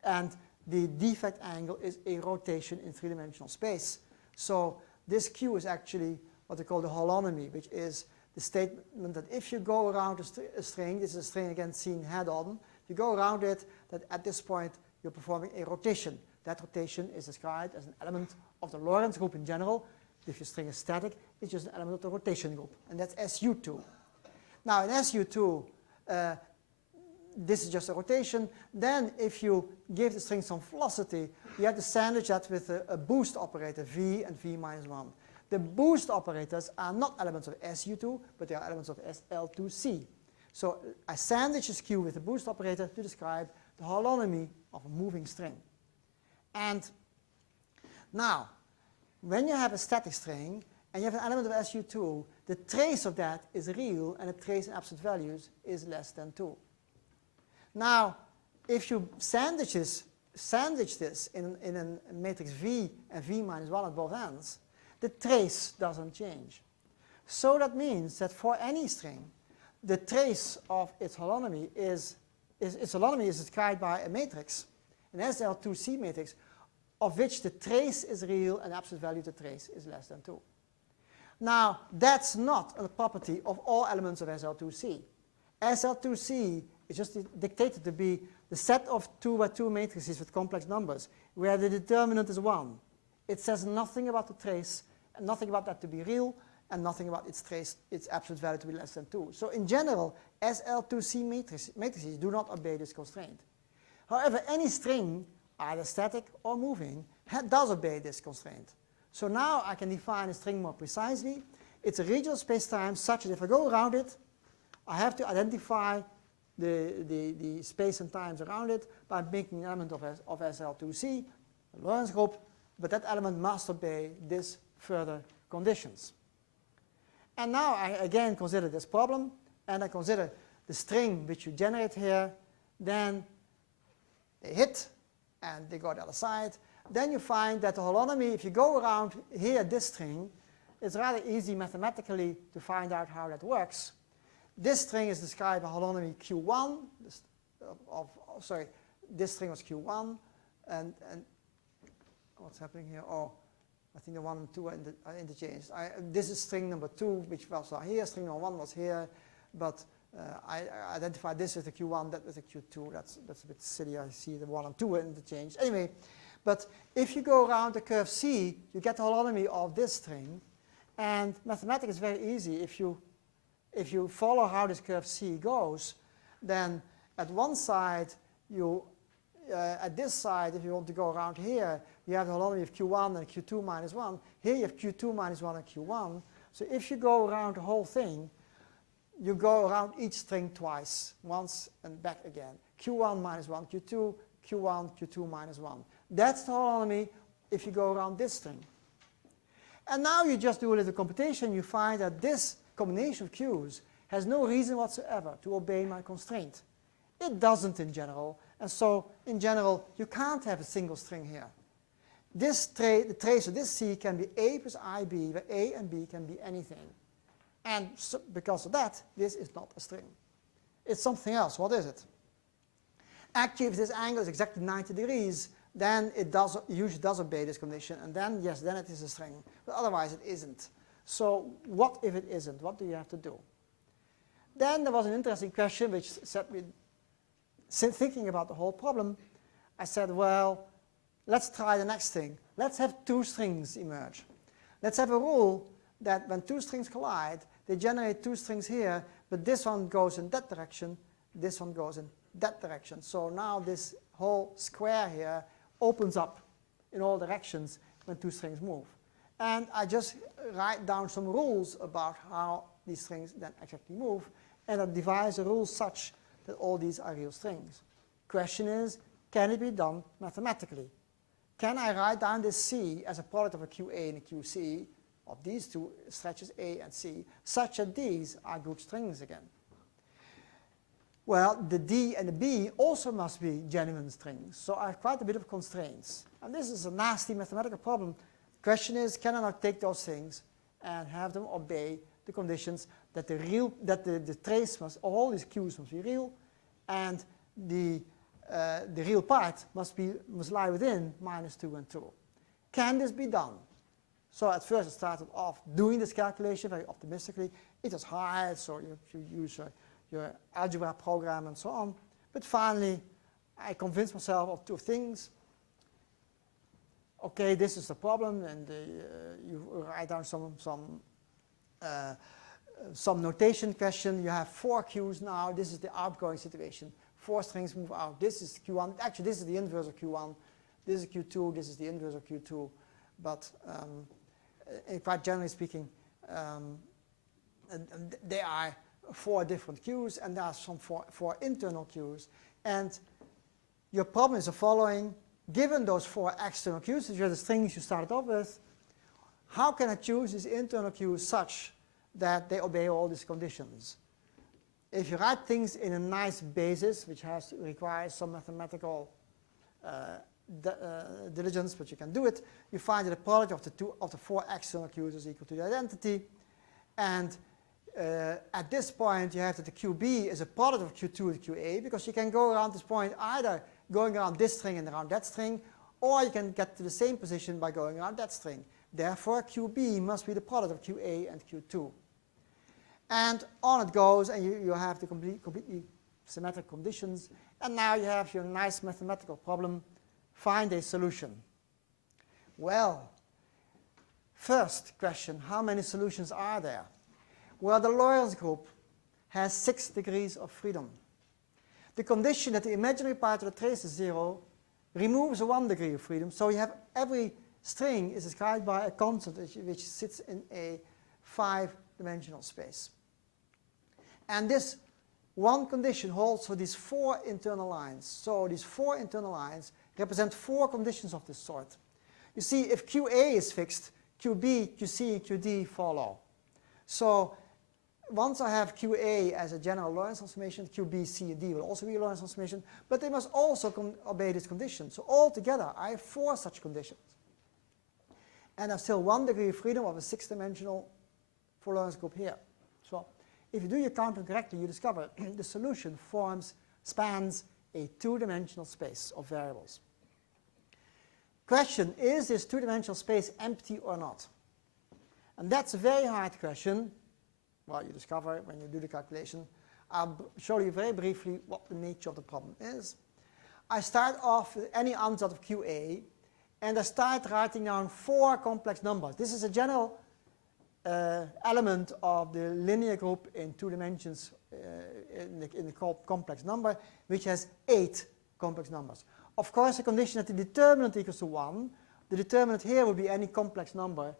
And the defect angle is a rotation in three-dimensional space. So this Q is actually what they call the holonomy, which is the statement that if you go around a string, this is a string again seen head-on, if you go around it, that at this point you're performing a rotation. That rotation is described as an element of the Lorentz group in general. If your string is static, it's just an element of the rotation group, and that's SU2. Now in SU2, this is just a rotation. Then if you give the string some velocity, you have to sandwich that with a boost operator, V and V minus 1. The boost operators are not elements of SU2, but they are elements of SL2C. So I sandwich this Q with the boost operator to describe the holonomy of a moving string. And now, when you have a static string and you have an element of SU2, the trace of that is real, and the trace in absolute values is less than 2. Now, if you sandwich this in a matrix V and V minus 1 at both ends, the trace doesn't change. So that means that for any string, the trace of its holonomy is described by a matrix, an SL2C matrix, of which the trace is real and absolute value of the trace is less than 2. Now, that's not a property of all elements of SL2C. SL2C is just dictated to be the set of 2 by 2 matrices with complex numbers, where the determinant is 1. It says nothing about the trace, and nothing about that to be real, and nothing about its trace, its absolute value to be less than 2. So in general, SL2C matrices do not obey this constraint. However, any string, either static or moving, does obey this constraint. So now I can define a string more precisely. It's a regional space-time such that if I go around it, I have to identify the space and times around it by making an element of SL2C, a Lorentz group, but that element must obey these further conditions. And now I again consider this problem, and I consider the string which you generate here, then they hit, and they go the other side. Then you find that the holonomy, if you go around here, this string, it's rather easy mathematically to find out how that works. This string is described by holonomy Q1. This string was Q1, and what's happening here? Oh, I think the 1 and 2 are interchanged. This is string number 2, which was here. String number 1 was here, but I identified this as the Q1, that was the Q2. That's a bit silly. I see the 1 and 2 are interchanged. Anyway, but if you go around the curve C, you get the holonomy of this string, and mathematics is very easy. If you follow how this curve C goes, then at one side, at this side, if you want to go around here, you have the holonomy of Q1 and Q2 minus 1. Here you have Q2 minus 1 and Q1. So if you go around the whole thing, you go around each string twice, once and back again. Q1 minus 1, Q2, Q1, Q2 minus 1. That's the holonomy if you go around this string. And now you just do a little computation. You find that this combination of Q's has no reason whatsoever to obey my constraint. It doesn't in general. And so in general, you can't have a single string here. The trace of this C can be A plus IB, where A and B can be anything. And so because of that, this is not a string. It's something else. What is it? Actually, if this angle is exactly 90 degrees, then it usually does obey this condition. And then, yes, then it is a string. But otherwise, it isn't. So what if it isn't? What do you have to do? Then there was an interesting question which set me thinking about the whole problem. I said, well, let's try the next thing. Let's have two strings emerge. Let's have a rule that when two strings collide, they generate two strings here, but this one goes in that direction, this one goes in that direction. So now this whole square here opens up in all directions when two strings move. And I just write down some rules about how these strings then exactly move, and I devise a rule such that all these are real strings. Question is, can it be done mathematically? Can I write down this C as a product of a QA and a QC of these two stretches A and C, such that these are good strings again? Well, the D and the B also must be genuine strings, so I have quite a bit of constraints. And this is a nasty mathematical problem. The question is, can I not take those things and have them obey the conditions that the trace must, all these Q's must be real, and the real part must lie within -2 and 2. Can this be done? So at first I started off doing this calculation very optimistically. It was hard, so you use your algebra program and so on. But finally, I convinced myself of two things. Okay, this is the problem, and you write down some notation question. You have 4 Q's now. This is the outgoing situation. 4 strings move out. This is Q1. Actually, this is the inverse of Q1. This is Q2. This is the inverse of Q2. But quite generally speaking, there are 4 different Q's, and there are some 4 internal Q's. And your problem is the following. Given those 4 external Q's, which are the strings you started off with, how can I choose these internal Q's such that they obey all these conditions? If you write things in a nice basis, which requires some mathematical diligence, but you can do it, you find that the product of the 4 external Q's is equal to the identity. And at this point, you have that the QB is a product of Q2 and QA, because you can go around this point either going around this string and around that string, or you can get to the same position by going around that string. Therefore, QB must be the product of QA and Q2. And on it goes, and you have the completely symmetric conditions. And now you have your nice mathematical problem. Find a solution. Well, first question, how many solutions are there? Well, the Lorentz group has 6 degrees of freedom. The condition that the imaginary part of the trace is 0 removes 1 degree of freedom. So you have every string is described by a constant which sits in a 5-dimensional space. And this one condition holds for these 4 internal lines. So these 4 internal lines represent 4 conditions of this sort. You see, if QA is fixed, QB, QC, and QD follow. So once I have QA as a general Lorentz transformation, QB, C, and D will also be a Lorentz transformation, but they must also obey this condition. So altogether, I have 4 such conditions. And there's still 1 degree of freedom of a 6-dimensional for Lorentz group here. So if you do your counting correctly, you discover the solution spans a 2-dimensional space of variables. Question, is this 2-dimensional space empty or not? And that's a very hard question. Well, you discover it when you do the calculation. I'll show you very briefly what the nature of the problem is. I start off with any answer of QA, and I start writing down 4 complex numbers. This is a general element of the linear group in 2 dimensions in the complex number, which has 8 complex numbers. Of course, the condition that the determinant equals to 1, the determinant here would be any complex number.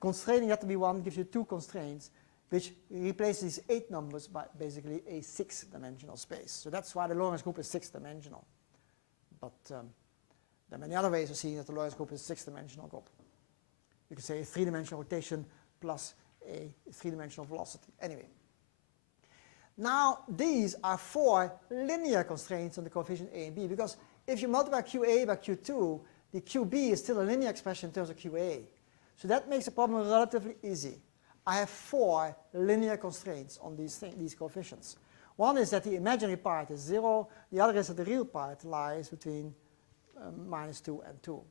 Constraining that to be 1 gives you 2 constraints, which replaces these 8 numbers by basically a 6-dimensional space. So that's why the Lorentz group is 6-dimensional. But there are many other ways of seeing that the Lorentz group is a 6-dimensional group. You could say a 3-dimensional rotation plus a 3-dimensional velocity. Anyway. Now, these are 4 linear constraints on the coefficient A and B, because if you multiply QA by Q2, the QB is still a linear expression in terms of QA. So that makes the problem relatively easy. I have 4 linear constraints on these coefficients. One is that the imaginary part is 0. The other is that the real part lies between -2 and 2.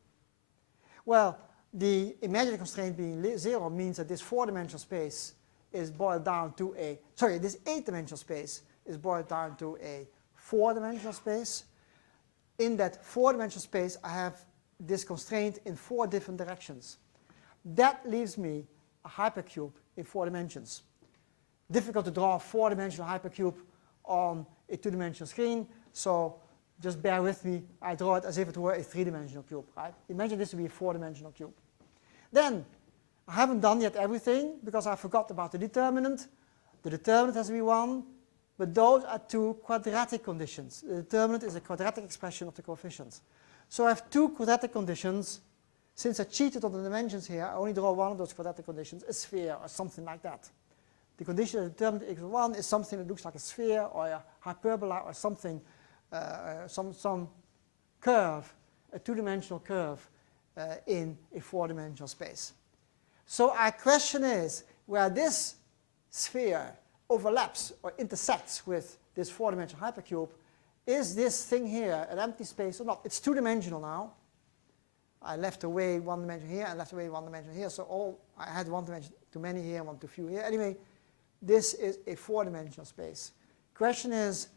Well, the imaginary constraint being 0 means that this 4-dimensional space is boiled down to this 8-dimensional space is boiled down to a 4-dimensional space. In that 4-dimensional space, I have this constraint in 4 different directions. That leaves me a hypercube in 4 dimensions. Difficult to draw a 4-dimensional hypercube on a 2-dimensional screen, so just bear with me. I draw it as if it were a 3-dimensional cube. Right? Imagine this to be a 4-dimensional cube. Then, I haven't done yet everything because I forgot about the determinant. The determinant has to be 1, but those are 2 quadratic conditions. The determinant is a quadratic expression of the coefficients. So I have 2 quadratic conditions. Since I cheated on the dimensions here, I only draw one of those quadratic conditions, a sphere or something like that. The condition that determinant equals 1 is something that looks like a sphere or a hyperbola or something, some curve, a 2-dimensional curve in a 4-dimensional space. So our question is, where this sphere overlaps or intersects with this 4-dimensional hypercube, is this thing here an empty space or not? It's 2-dimensional now. I left away 1 dimension here and left away 1 dimension here, so I had 1 dimension too many here and 1 too few here. Anyway, this is a 4-dimensional space. Question is,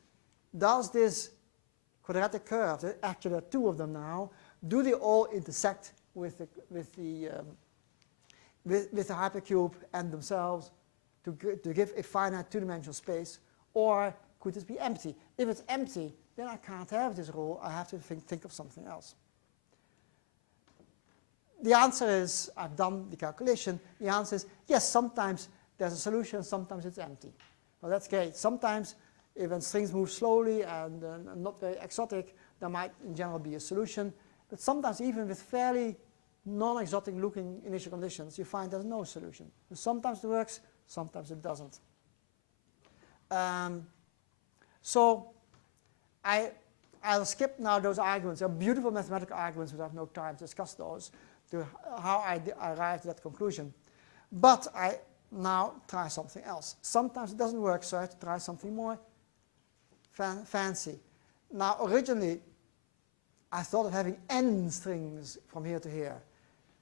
does this quadratic curve, actually there are 2 of them now, do they all intersect with the hypercube and themselves to give a finite 2-dimensional space, or could this be empty? If it's empty, then I can't have this rule. I have to think of something else. The answer is, I've done the calculation, the answer is, yes, sometimes there's a solution, sometimes it's empty. Well, that's great. Sometimes, when strings move slowly and not very exotic, there might, in general, be a solution. But sometimes, even with fairly non-exotic looking initial conditions, you find there's no solution. So sometimes it works, sometimes it doesn't. So I'll skip now those arguments. They're beautiful mathematical arguments, but I have no time to discuss those, to how I arrived at that conclusion. But I now try something else. Sometimes it doesn't work, so I have to try something more fancy. Now, originally, I thought of having n strings from here to here.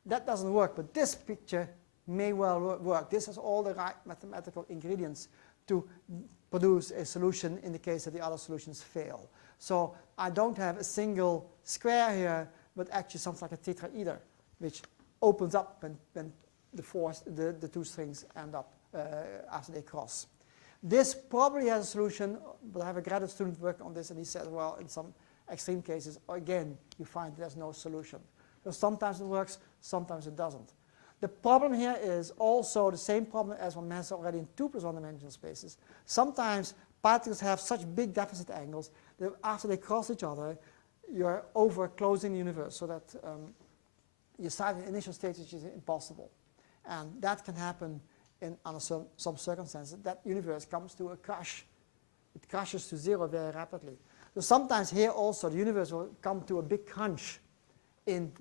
That doesn't work, but this picture may well work. This has all the right mathematical ingredients to produce a solution in the case that the other solutions fail. So I don't have a single square here, but actually something like a tetraeder, which opens up when the 2 strings end up after they cross. This probably has a solution, but I have a graduate student working on this, and he said, well, in some extreme cases, again, you find there's no solution. So sometimes it works, sometimes it doesn't. The problem here is also the same problem as one has already in 2 + 1 dimensional spaces. Sometimes particles have such big deficit angles that after they cross each other, you're over closing the universe so that you start in initial state which is impossible. And that can happen under some circumstances. That universe comes to a crash. It crashes to 0 very rapidly. So sometimes here also the universe will come to a big crunch in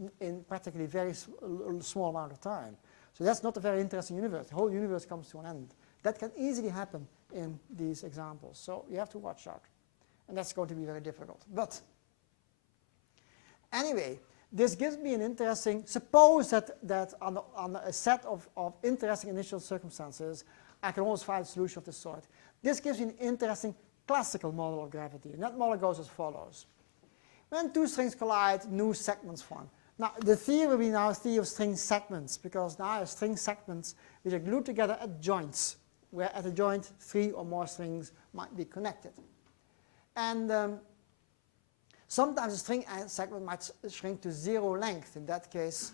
practically very small amount of time. So that's not a very interesting universe. The whole universe comes to an end. That can easily happen in these examples. So you have to watch out. And that's going to be very difficult. But anyway, this gives me an interesting, suppose that on a set of interesting initial circumstances, I can always find a solution of this sort. This gives me an interesting classical model of gravity. And that model goes as follows. When 2 strings collide, new segments form. Now, the theory will be now a theory of string segments, because now I have string segments which are glued together at joints, where at a joint 3 or more strings might be connected. And sometimes a string segment might shrink to 0 length. In that case,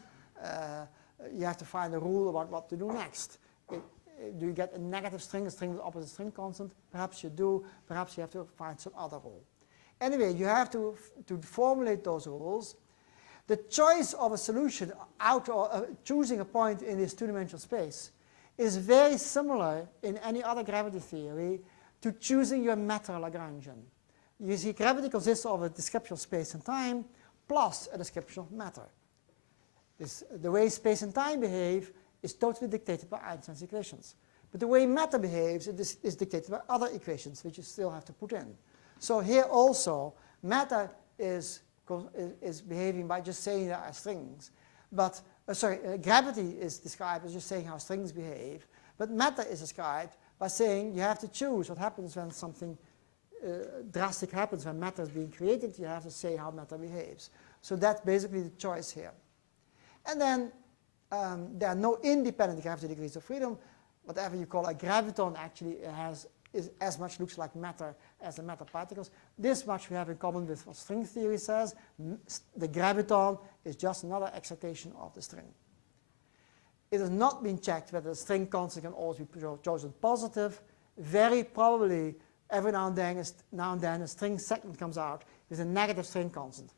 you have to find a rule about what to do next. Do you get a negative string with opposite string constant? Perhaps you do. Perhaps you have to find some other rule. Anyway, you have to formulate those rules. The choice of a solution choosing a point in this 2-dimensional space is very similar in any other gravity theory to choosing your matter Lagrangian. You see, gravity consists of a description of space and time plus a description of matter. The way space and time behave is totally dictated by Einstein's equations. But the way matter behaves is dictated by other equations, which you still have to put in. So here also, matter is behaving by just saying there are strings. But, gravity is described as just saying how strings behave. But matter is described by saying you have to choose what happens when something drastic happens, when matter is being created. You have to say how matter behaves. So that's basically the choice here. And then there are no independent gravity degrees of freedom. Whatever you call a graviton actually is as much looks like matter as the matter particles. This much we have in common with what string theory says. The graviton is just another excitation of the string. It has not been checked whether the string constant can always be chosen positive. Very probably, every now and then a string segment comes out with a negative string constant.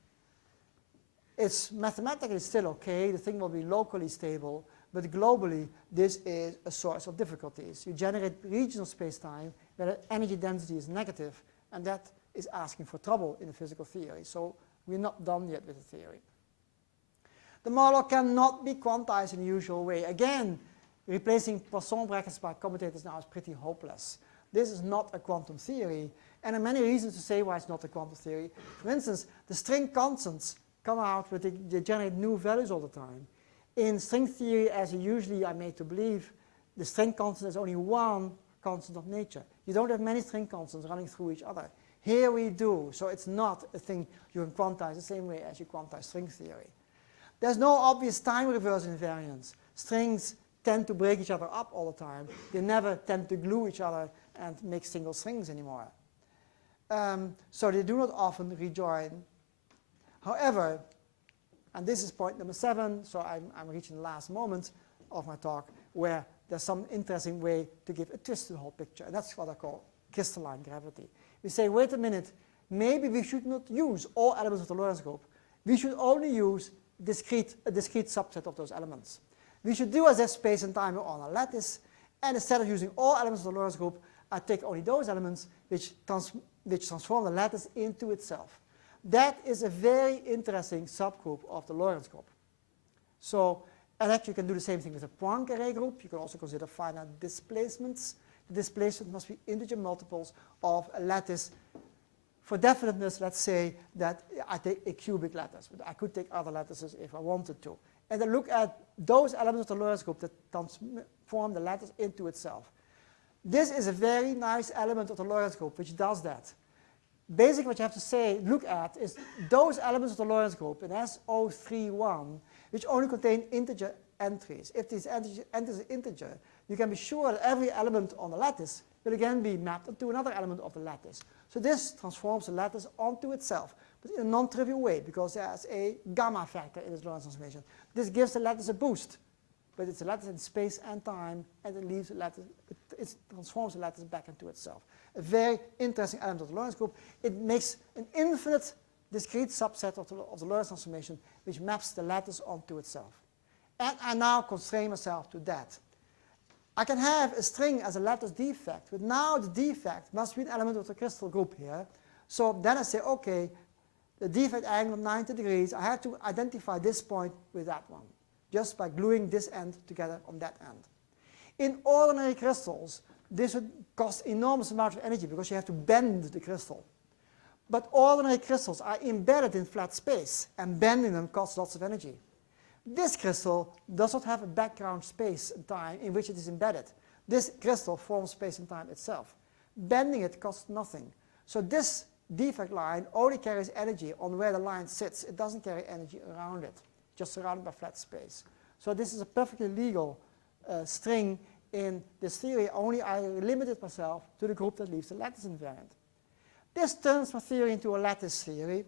It's mathematically still okay. The thing will be locally stable. But globally, this is a source of difficulties. You generate regional space-time where the energy density is negative, and that is asking for trouble in the physical theory. So we're not done yet with the theory. The model cannot be quantized in the usual way. Again, replacing Poisson brackets by commutators now is pretty hopeless. This is not a quantum theory, and there are many reasons to say why it's not a quantum theory. For instance, the string constants come out, but they generate new values all the time. In string theory, as usually I'm made to believe, the string constant is only one constant of nature. You don't have many string constants running through each other. Here we do, so it's not a thing you can quantize the same way as you quantize string theory. There's no obvious time reverse invariance. Strings tend to break each other up all the time. They never tend to glue each other and make single strings anymore. So they do not often rejoin. However, and this is point number 7, so I'm reaching the last moment of my talk, where there's some interesting way to give a twist to the whole picture, and that's what I call crystalline gravity. We say, wait a minute, maybe we should not use all elements of the Lorentz group. We should only use a discrete subset of those elements. We should do as if space and time are on a lattice, and instead of using all elements of the Lorentz group, I take only those elements which transform the lattice into itself. That is a very interesting subgroup of the Lorentz group. So, and actually you can do the same thing with a Poincare array group. You can also consider finite displacements. The displacement must be integer multiples of a lattice. For definiteness, let's say that I take a cubic lattice, but I could take other lattices if I wanted to. And then look at those elements of the Lorentz group that transform the lattice into itself. This is a very nice element of the Lorentz group which does that. Basically what you have to look at is those elements of the Lorentz group in SO31 which only contain integer entries. If these entries are integer, you can be sure that every element on the lattice will again be mapped onto another element of the lattice. So this transforms the lattice onto itself, but in a non-trivial way because there's a gamma factor in this Lorentz transformation. This gives the lattice a boost. but it's a lattice in space and time, and it leaves a lattice, it transforms the lattice back into itself. A very interesting element of the Lorentz group. It makes an infinite discrete subset of the Lorentz transformation, which maps the lattice onto itself. And I now constrain myself to that. I can have a string as a lattice defect, but now the defect must be an element of the crystal group here. So then I say, okay, the defect angle of 90 degrees, I have to identify this point with that one, just by gluing this end together on that end. In ordinary crystals, this would cost enormous amount of energy because you have to bend the crystal. But ordinary crystals are embedded in flat space, and bending them costs lots of energy. This crystal does not have a background space and time in which it is embedded. This crystal forms space and time itself. Bending it costs nothing. So this defect line only carries energy on where the line sits. It doesn't carry energy around it, just surrounded by flat space. So this is a perfectly legal string in this theory, only I limited myself to the group that leaves the lattice invariant. This turns my theory into a lattice theory.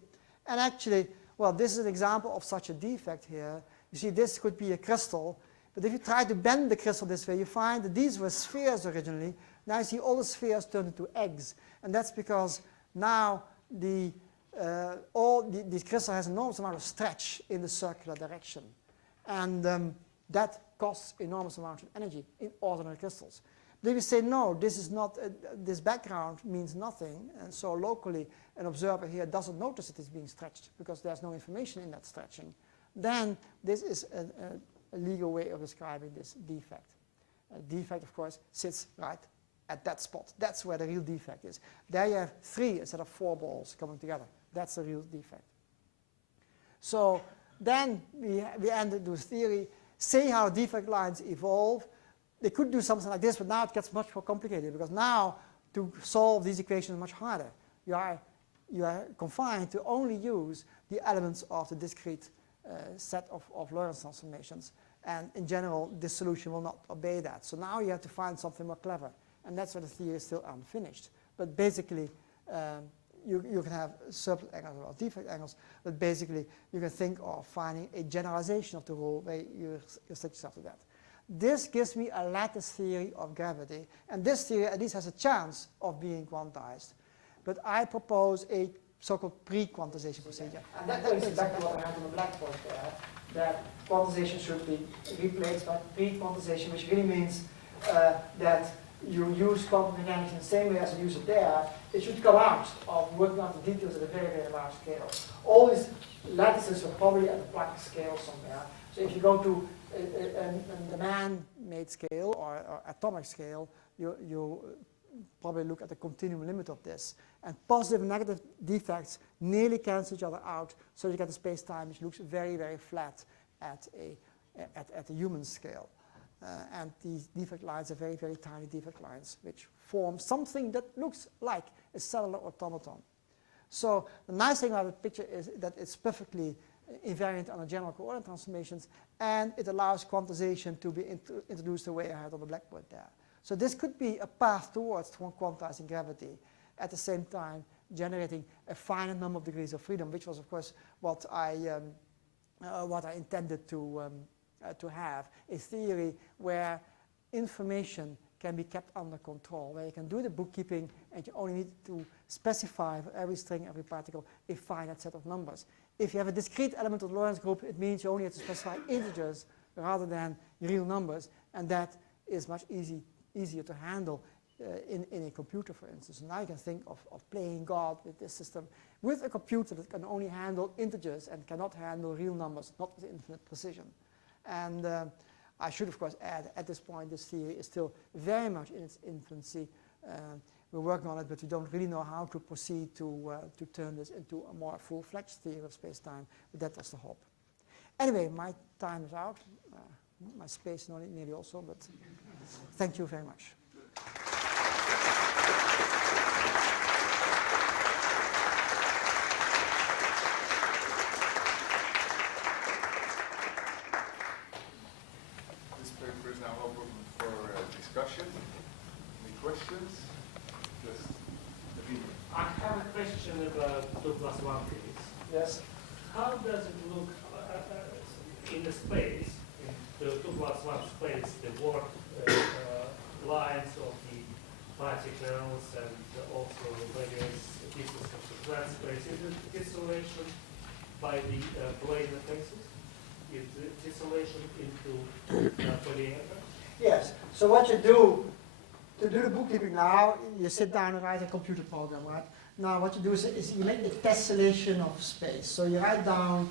And actually, well, this is an example of such a defect here. You see, this could be a crystal. But if you try to bend the crystal this way, you find that these were spheres originally. Now you see all the spheres turned into eggs. And that's because now this crystal has an enormous amount of stretch in the circular direction. And that costs enormous amounts of energy in ordinary crystals. They will say, no, this is not, this background means nothing, and so locally an observer here doesn't notice it is being stretched because there's no information in that stretching. Then this is a legal way of describing this defect. A defect, of course, sits right at that spot. That's where the real defect is. There you have 3 instead of 4 balls coming together. That's the real defect. So then we ended this theory, say how defect lines evolve. They could do something like this, but now it gets much more complicated because now to solve these equations is much harder. You are confined to only use the elements of the discrete set of Lorentz transformations. And in general, this solution will not obey that. So now you have to find something more clever. And that's why the theory is still unfinished. But basically, you can have surplus angles or defect angles, but basically you can think of finding a generalization of the rule where you restrict yourself to that. This gives me a lattice theory of gravity, and this theory at least has a chance of being quantized. But I propose a so-called pre-quantization procedure. And that brings me back to what I had on the blackboard there, that quantization should be replaced by pre-quantization, which really means that you use quantum mechanics in the same way as you use it there. It should come out of working out the details at a very, very large scale. All these lattices are probably at a Planck scale somewhere. So if you go to the man-made scale or atomic scale, you probably look at the continuum limit of this. And positive and negative defects nearly cancel each other out, so you get a space-time which looks very, very flat at a human scale. And these defect lines are very, very tiny defect lines, which form something that looks like a cellular automaton. So the nice thing about the picture is that it's perfectly invariant under general coordinate transformations, and it allows quantization to be introduced the way I had on the blackboard there. So this could be a path towards quantizing gravity, at the same time generating a finite number of degrees of freedom, which was, of course, what I intended to have, a theory where information can be kept under control, where you can do the bookkeeping and you only need to specify for every string, every particle, a finite set of numbers. If you have a discrete element of the Lorentz group, it means you only have to specify integers rather than real numbers, and that is much easier to handle in a computer, for instance. So now you can think of playing God with this system, with a computer that can only handle integers and cannot handle real numbers, not with infinite precision. And I should, of course, add, at this point, this theory is still very much in its infancy. We're working on it, but we don't really know how to proceed to turn this into a more full-fledged theory of space-time, but that was the hope. Anyway, my time is out. My space nearly also, but thank you very much. This paper is now open for discussion. Any questions? Yes. I have a question about 2+1, please. Yes. How does it look in the space, in the 2+1 space, the work lines of the particles and also various pieces of the flat space. Is it dissolution by the plane faces? Is it dissolution into polyeder? Yes. So what you do, to do the bookkeeping now, you sit down and write a computer program, right? Now what you do is you make the tessellation of space. So you write down,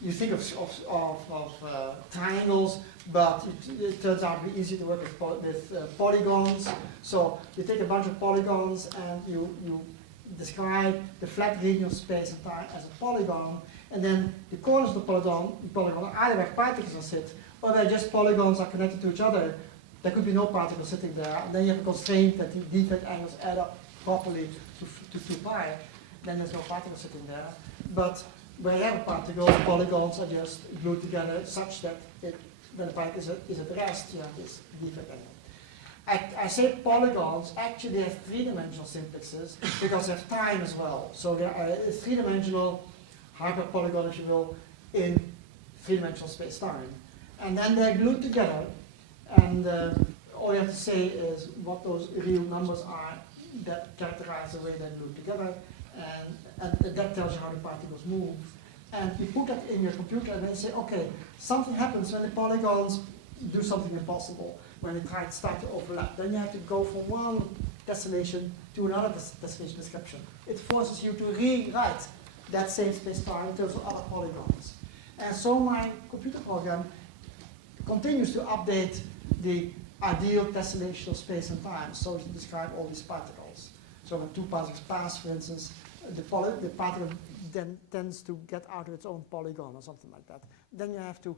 you think of triangles, but it turns out to be easy to work with polygons. So you take a bunch of polygons and you describe the flat region of space and time as a polygon, and then the corners of the polygon are either where particles sit, or where just polygons are connected to each other. There could be no particles sitting there, and then you have a constraint that the defect angles add up properly to 2 pi, then there's no particle sitting there. But where you have particles, polygons are just glued together such that when the particle is at rest, you have this defect angle. I say polygons, actually they have 3-dimensional simplexes because they have time as well. So they are a 3-dimensional hyperpolygon, if you will, in 3-dimensional space-time. And then they're glued together, and all you have to say is what those real numbers are that characterize the way they're glued together, and that tells you how the particles move. And you put that in your computer and then say, okay, something happens when the polygons do something impossible, when they start to overlap. Then you have to go from one tessellation to another tessellation description. It forces you to rewrite that same space-time in terms of other polygons. And so my computer program continues to update the ideal tessellation of space and time, so to describe all these particles. So when 2 particles pass, for instance, the particle then tends to get out of its own polygon or something like that. Then you have to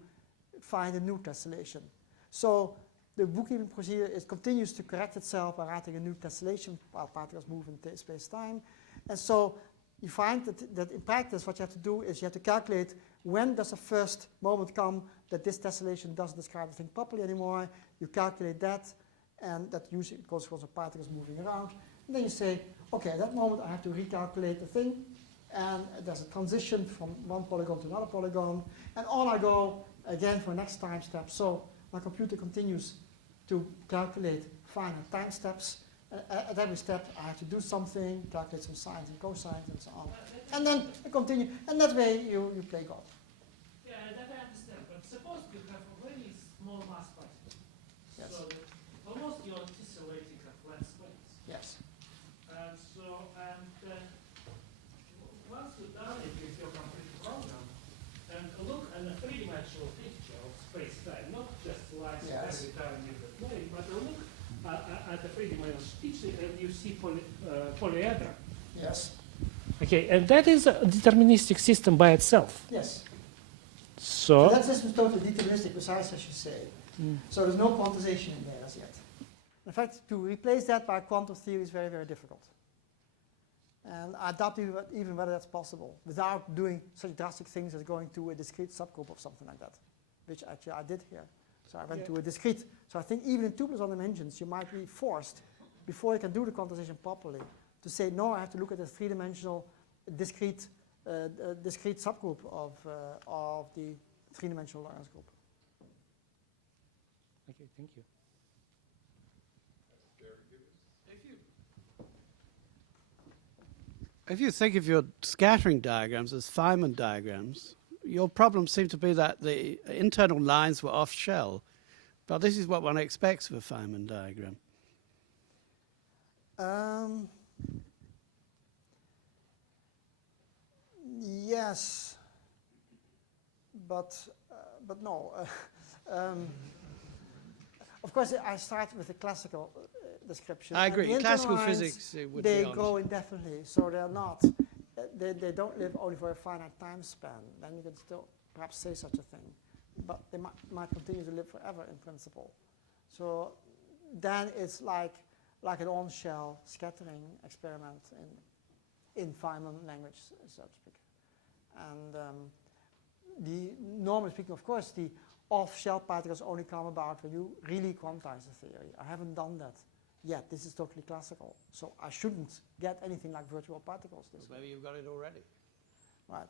find a new tessellation. So the bookkeeping procedure continues to correct itself by writing a new tessellation while particles move in space-time. And so you find that in practice what you have to do is you have to calculate when does the first moment come that this tessellation doesn't describe the thing properly anymore. You calculate that, and that usually goes for the particles moving around. And then you say, okay, at that moment I have to recalculate the thing, and there's a transition from one polygon to another polygon, and on I go again for the next time step. So my computer continues to calculate finite time steps. At every step I have to do something, calculate some sines and cosines and so on. And then I continue, and that way you play God. Yeah, that I understand, but suppose you have a very small mass particle. Yes. So that almost you're tessellating a flat space. Yes. And once you've done it with your complete program, and look at a 3-dimensional picture of space-time, not just lines every time you play, but look at the 3-dimensional picture and you see polyedra. Yes. Okay, and that is a deterministic system by itself. Yes. So that system is totally deterministic, precise as you say. So there's no quantization in there as yet. In fact, to replace that by quantum theory is very, very difficult. And I doubt even whether that's possible without doing such drastic things as going to a discrete subgroup or something like that, which actually I did here. So I went to a discrete. So I think even in 2+1 dimensions, you might be forced, before you can do the quantization properly, to say, no, I have to look at a 3-dimensional discrete subgroup of the 3-dimensional Lorentz group. okay, thank you. If you think of your scattering diagrams as Feynman diagrams, your problem seemed to be that the internal lines were off shell. But this is what one expects of a Feynman diagram. Yes, but no. Of course, I start with the classical description. I agree. The Classical internal lines, physics would they be honest. grow indefinitely, so they're not. They don't live only for a finite time span. Then you can still perhaps say such a thing, but they might continue to live forever in principle. So then it's like an on-shell scattering experiment in Feynman language, so to speak. And normally speaking, of course, the off-shell particles only come about when you really quantize the theory. I haven't done that yet. This is totally classical. So I shouldn't get anything like virtual particles this way. Maybe you've got it already. Right.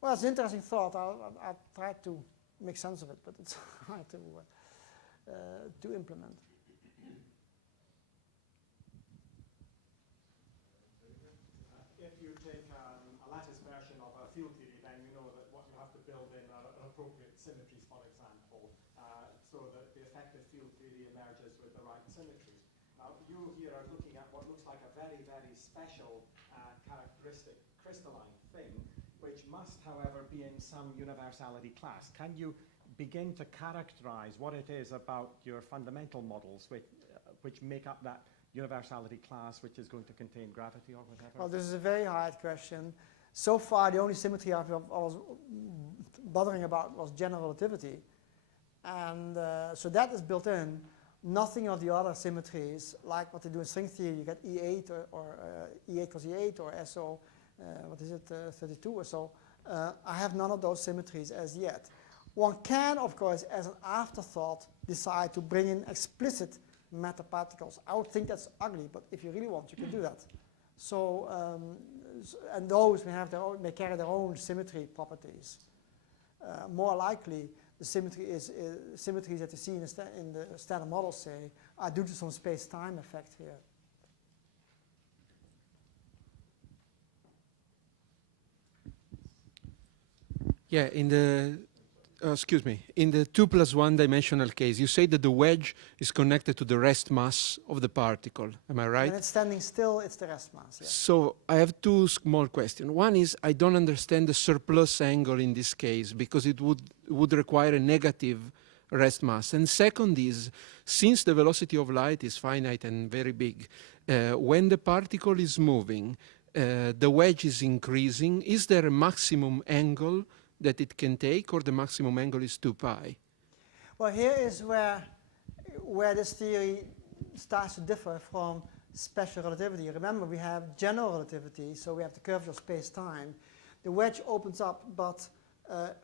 Well, it's an interesting thought. I'll try to make sense of it, but it's hard to implement. If you take a lattice version of a field theory, then you know that what you have to build in are appropriate symmetries, for example, so that the effective field theory emerges with the right symmetries. Now, you here are looking at what looks like a very, very special characteristic crystalline thing, which must, however, be in some universality class. Can you begin to characterize what it is about your fundamental models which make up that universality class which is going to contain gravity or whatever? Well, this is a very hard question. So far, the only symmetry I was bothering about was general relativity. And so that is built in. Nothing of the other symmetries, like what they do in string theory, you get E8 or E8 cos E8 or SO, 32 or so. I have none of those symmetries as yet. One can, of course, as an afterthought, decide to bring in explicit matter particles. I would think that's ugly, but if you really want, you can do that. So, and those may carry their own symmetry properties. More likely, the symmetry symmetries that you see in the standard model, say, are due to some space-time effect here. Yeah, in the 2+1 dimensional case, you say that the wedge is connected to the rest mass of the particle. Am I right? When it's standing still, it's the rest mass. Yes. So I have two small questions. One is I don't understand the surplus angle in this case because it would require a negative rest mass. And second is, since the velocity of light is finite and very big, when the particle is moving, the wedge is increasing. Is there a maximum angle that it can take, or the maximum angle is 2 pi? Well, here is where this theory starts to differ from special relativity. Remember, we have general relativity, so we have the curvature of space-time. The wedge opens up, but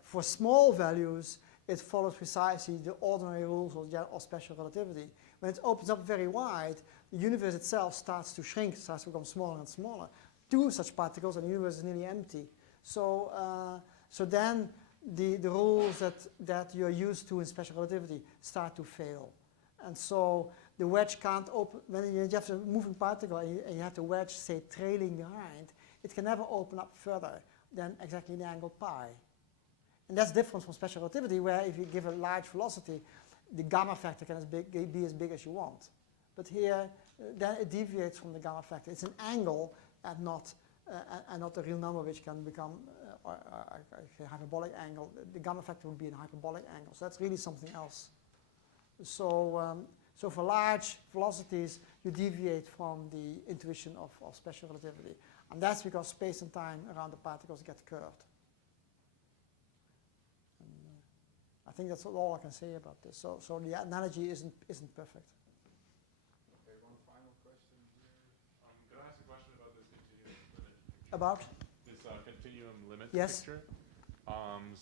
for small values, it follows precisely the ordinary rules of special relativity. When it opens up very wide, the universe itself starts to shrink, starts to become smaller and smaller. Two such particles, and the universe is nearly empty. So then the rules that you're used to in special relativity start to fail. And so the wedge can't open, when you have a moving particle and you have the wedge, say, trailing behind, it can never open up further than exactly the angle pi. And that's different from special relativity, where if you give a large velocity, the gamma factor can be as big as you want. But here, then it deviates from the gamma factor. It's an angle and not a real number which can become a hyperbolic angle. The gamma factor would be a hyperbolic angle. So that's really something else. So, so for large velocities, you deviate from the intuition of special relativity. And that's because space and time around the particles get curved. And, I think that's all I can say about this. So the analogy isn't perfect. Okay, one final question here. Could I ask a question about this continuum limit picture? About? This continuum limit Yes. picture?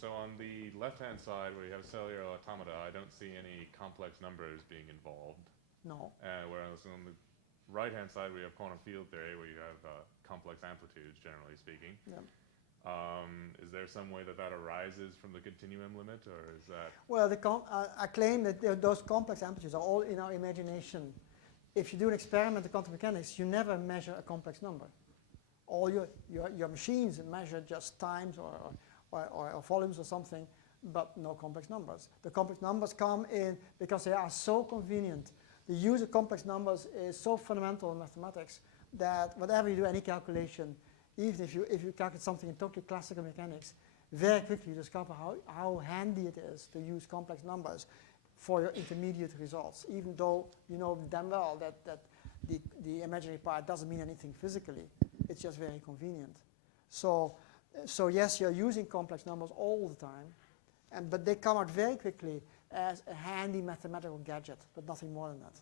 So on the left-hand side, where you have cellular automata, I don't see any complex numbers being involved. No. Whereas on the right-hand side, we have quantum field theory, where you have complex amplitudes, generally speaking. Yeah. Is there some way that arises from the continuum limit, or is that? Well, I claim that those complex amplitudes are all in our imagination. If you do an experiment in quantum mechanics, you never measure a complex number. All your machines measure just times or volumes or something, but no complex numbers. The complex numbers come in because they are so convenient. The use of complex numbers is so fundamental in mathematics that whatever you do, any calculation, even if you calculate something in totally classical mechanics, very quickly you discover how handy it is to use complex numbers for your intermediate results, even though you know damn well that the imaginary part doesn't mean anything physically. It's just very convenient. So yes, you're using complex numbers all the time, but they come out very quickly as a handy mathematical gadget, but nothing more than that.